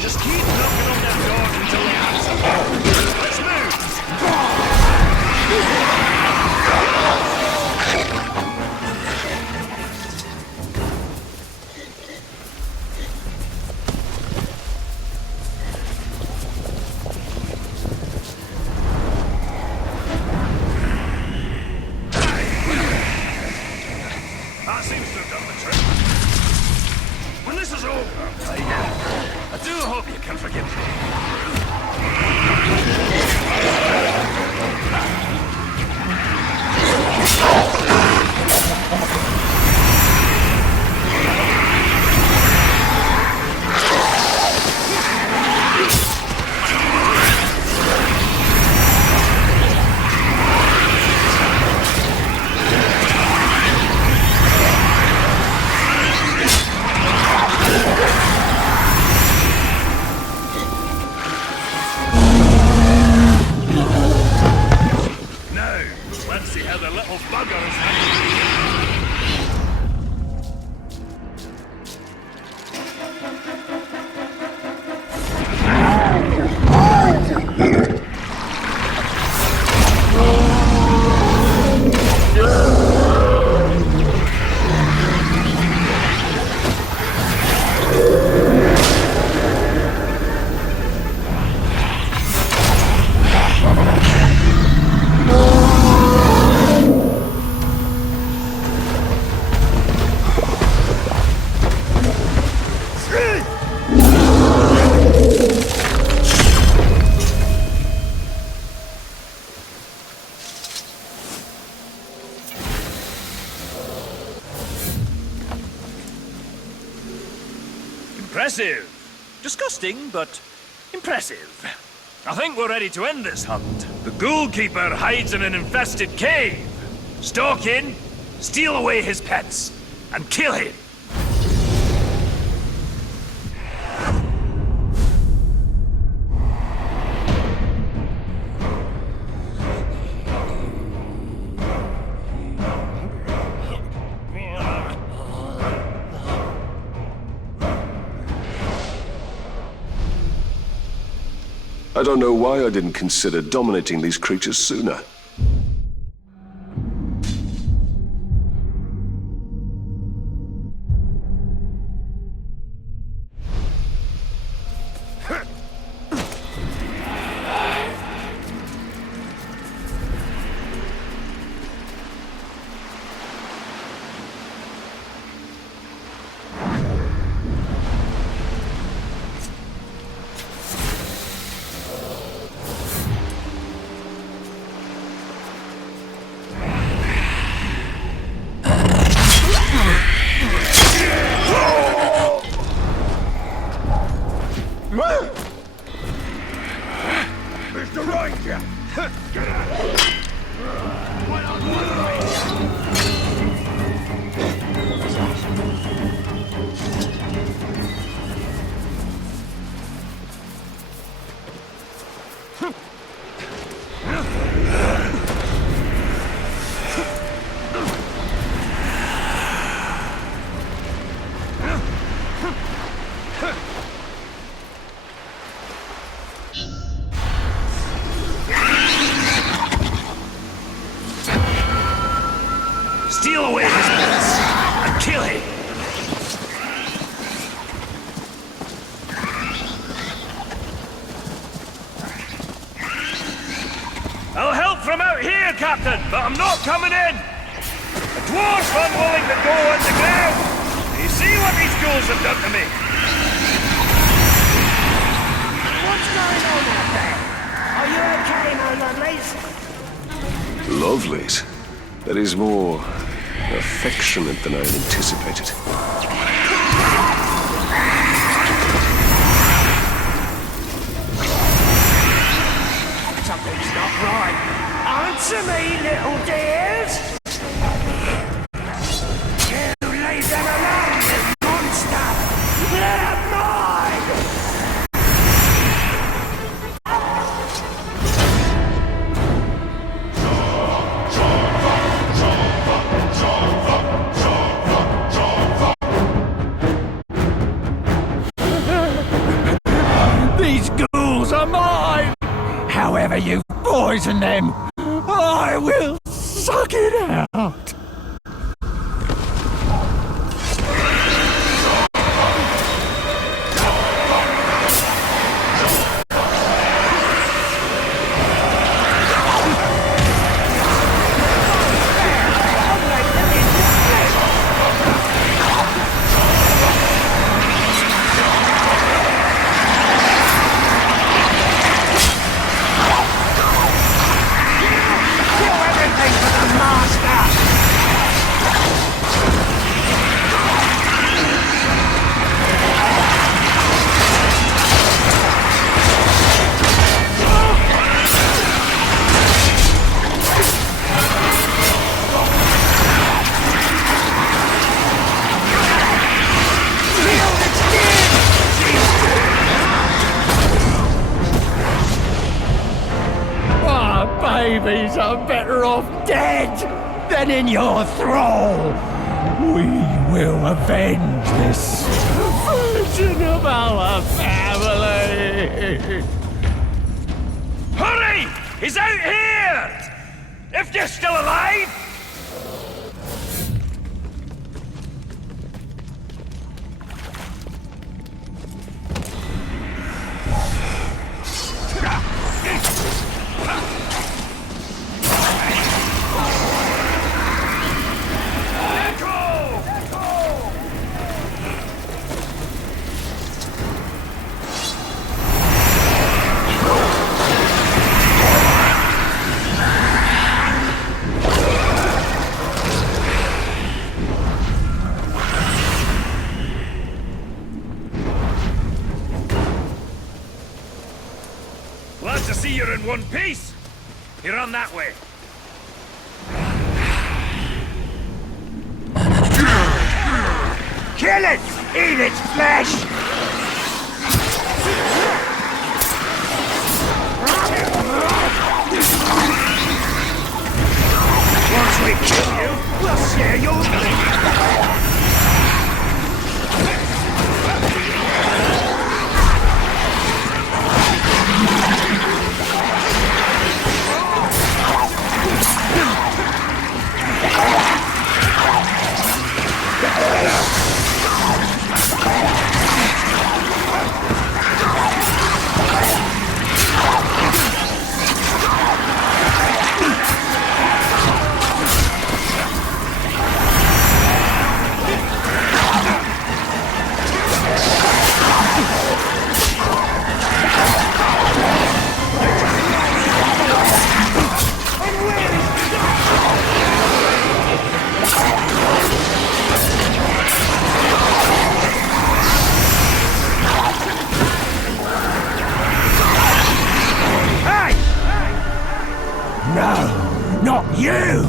Just keep knocking on their doors until they answer. Let's move! That seems to have done the trick. When this is over, I do hope you can forgive Let's see how the little buggers Impressive. Disgusting, but impressive. I think we're ready to end this hunt. The Ghoul Keeper hides in an infested cave. Stalk in, steal away his pets, and kill him. I don't know why I didn't consider dominating these creatures sooner. Mr. Ranger! Get out! What on Steal away his pets and kill him. I'll help from out here, Captain, but I'm not coming in. A dwarf's unwilling to go underground. You see what these ghouls have done to me? What's going on out there? Are you okay, my lovelies? Lovelies? That is more affectionate than I had anticipated. Something's not right. Answer me, little dears! You leave them alone, you monster! They're mine! These ghouls are mine! However you poison them, I will suck it out! Babies are better off dead than in your thrall. We will avenge this version of our family. Hurry! He's out here! If you're still alive! Glad to see you're in one piece. You're on that way. Kill it! Eat its flesh! Once we kill you, we'll share your meat! No, not you!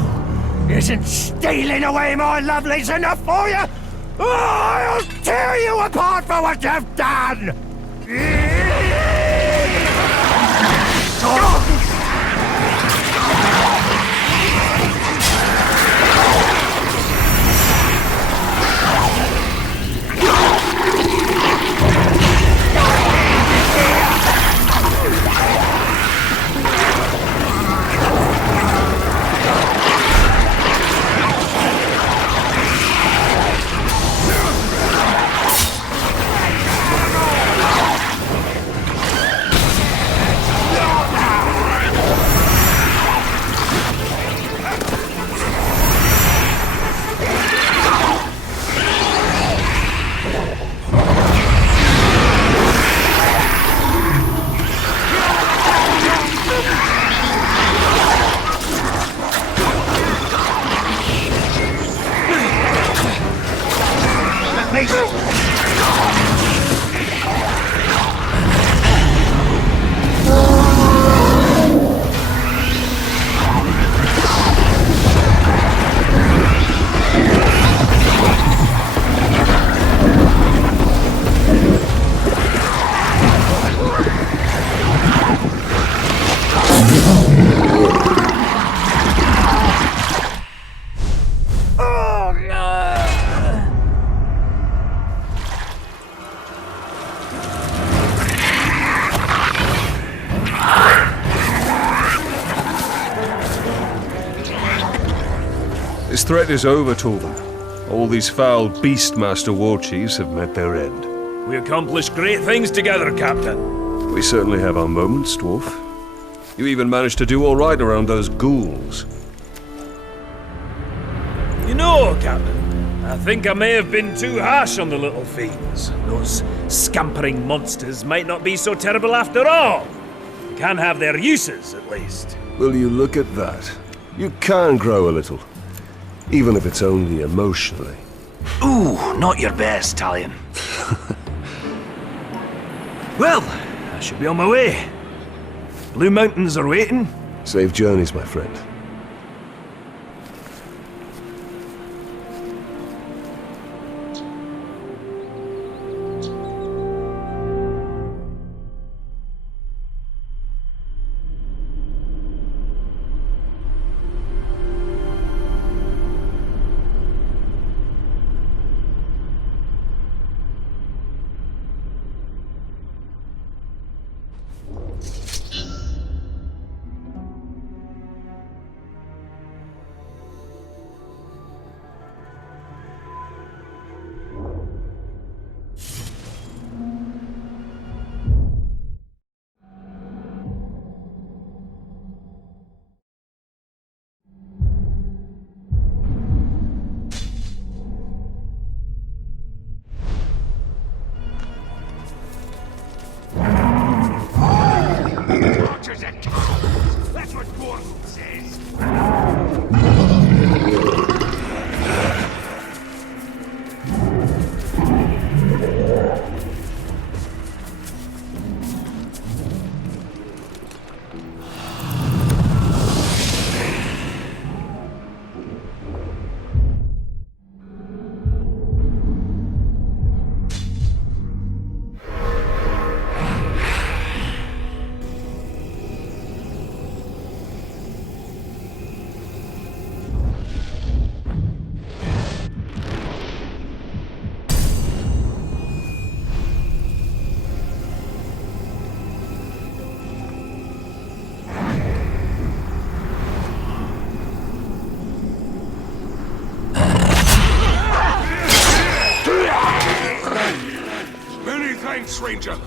Isn't stealing away my lovelies enough for you? I'll tear you apart for what you've done! last threat is over, Torvald. All these foul Beastmaster war chiefs have met their end. We accomplished great things together, Captain. We certainly have our moments, Dwarf. You even managed to do all right around those ghouls. You know, Captain, I think I may have been too harsh on the little fiends. Those scampering monsters might not be so terrible after all. Can have their uses, at least. Will you look at that? You can grow a little. Even if it's only emotionally. Ooh, not your best, Talion. Well, I should be on my way. Blue Mountains are waiting. Safe journeys, my friend. That's what Gordon says. Many thanks, Ranger.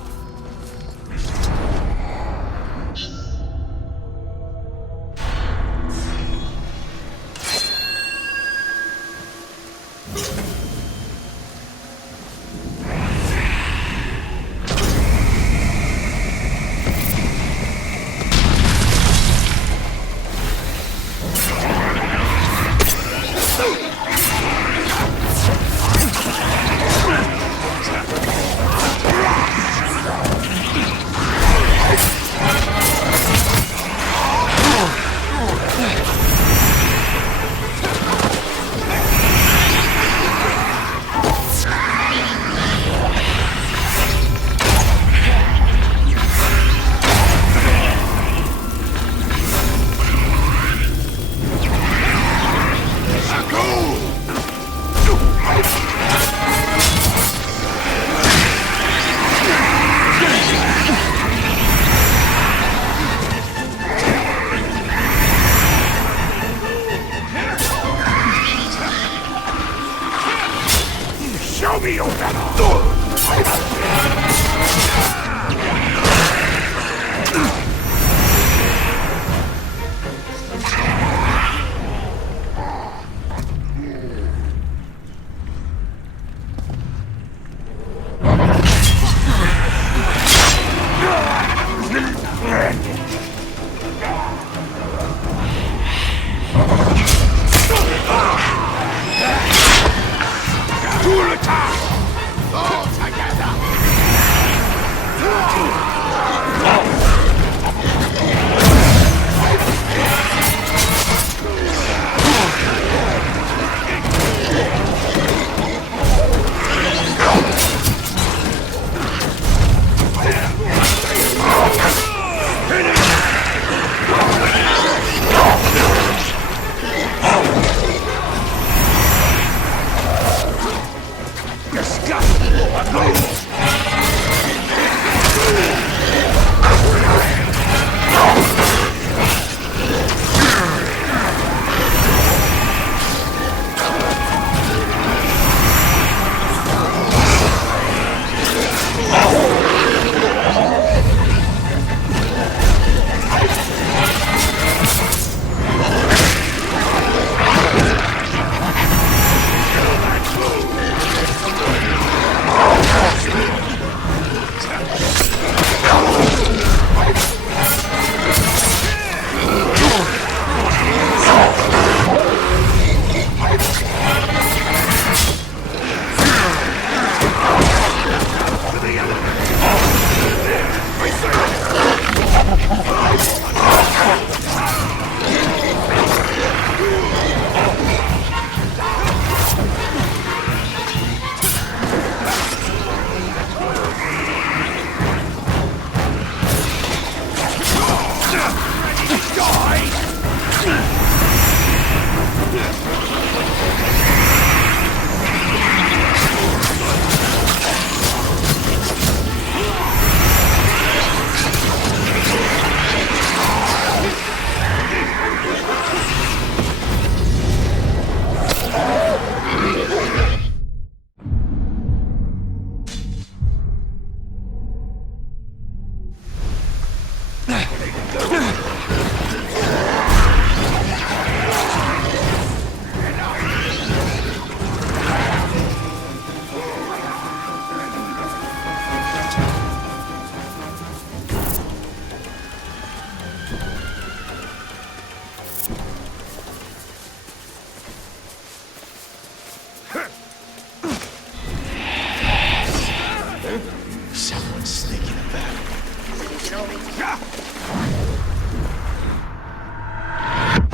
Someone's sneaking about.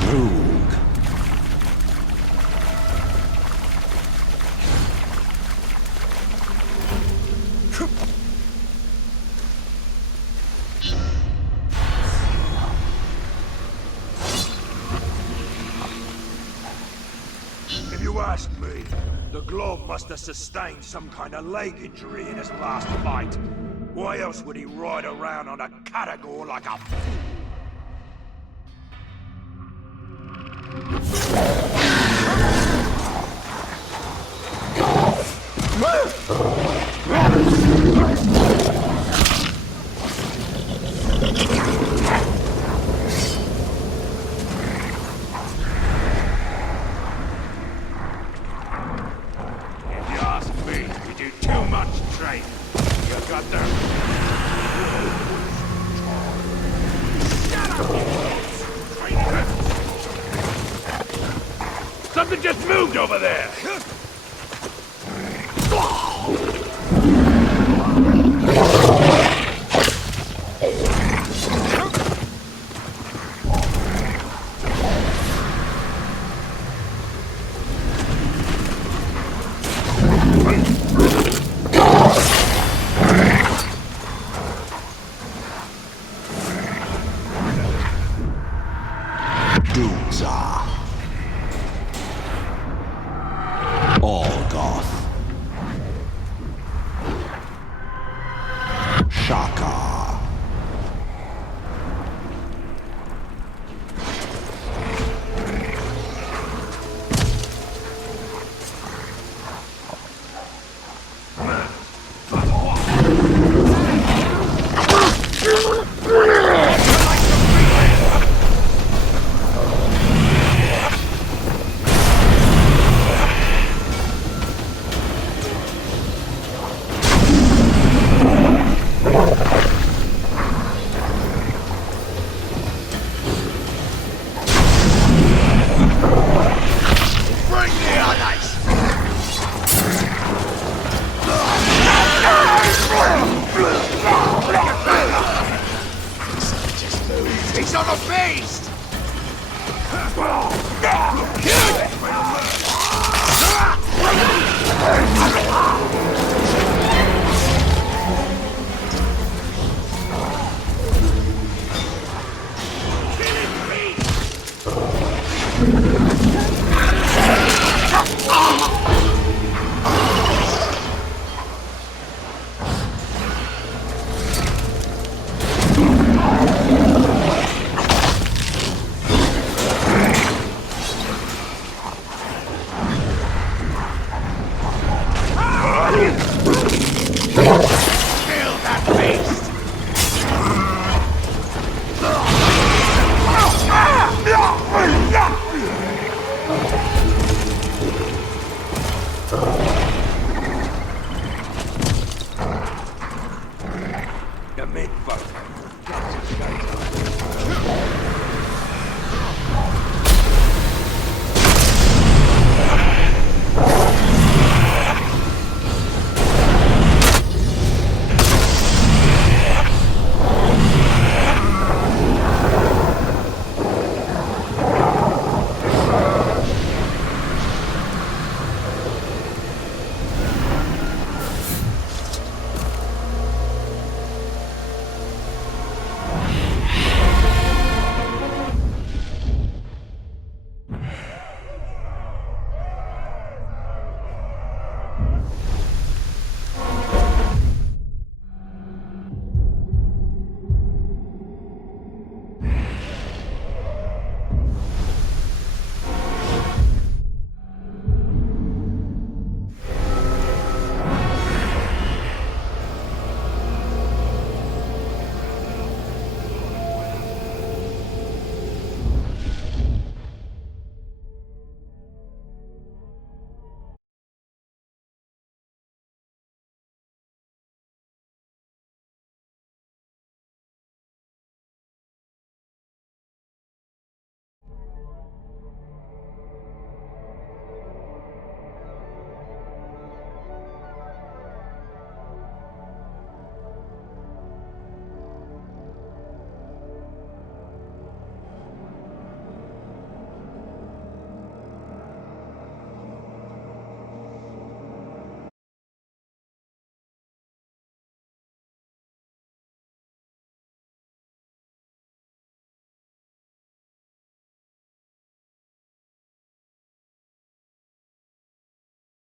Rogue. If you ask me, the Globe must have sustained some kind of leg injury in his last fight. Why else would he ride around on a category like a fool? If you ask me, you do too much training. You got them. Something just moved over there! Doomsar. Olgoth. Shaka. He's on a beast!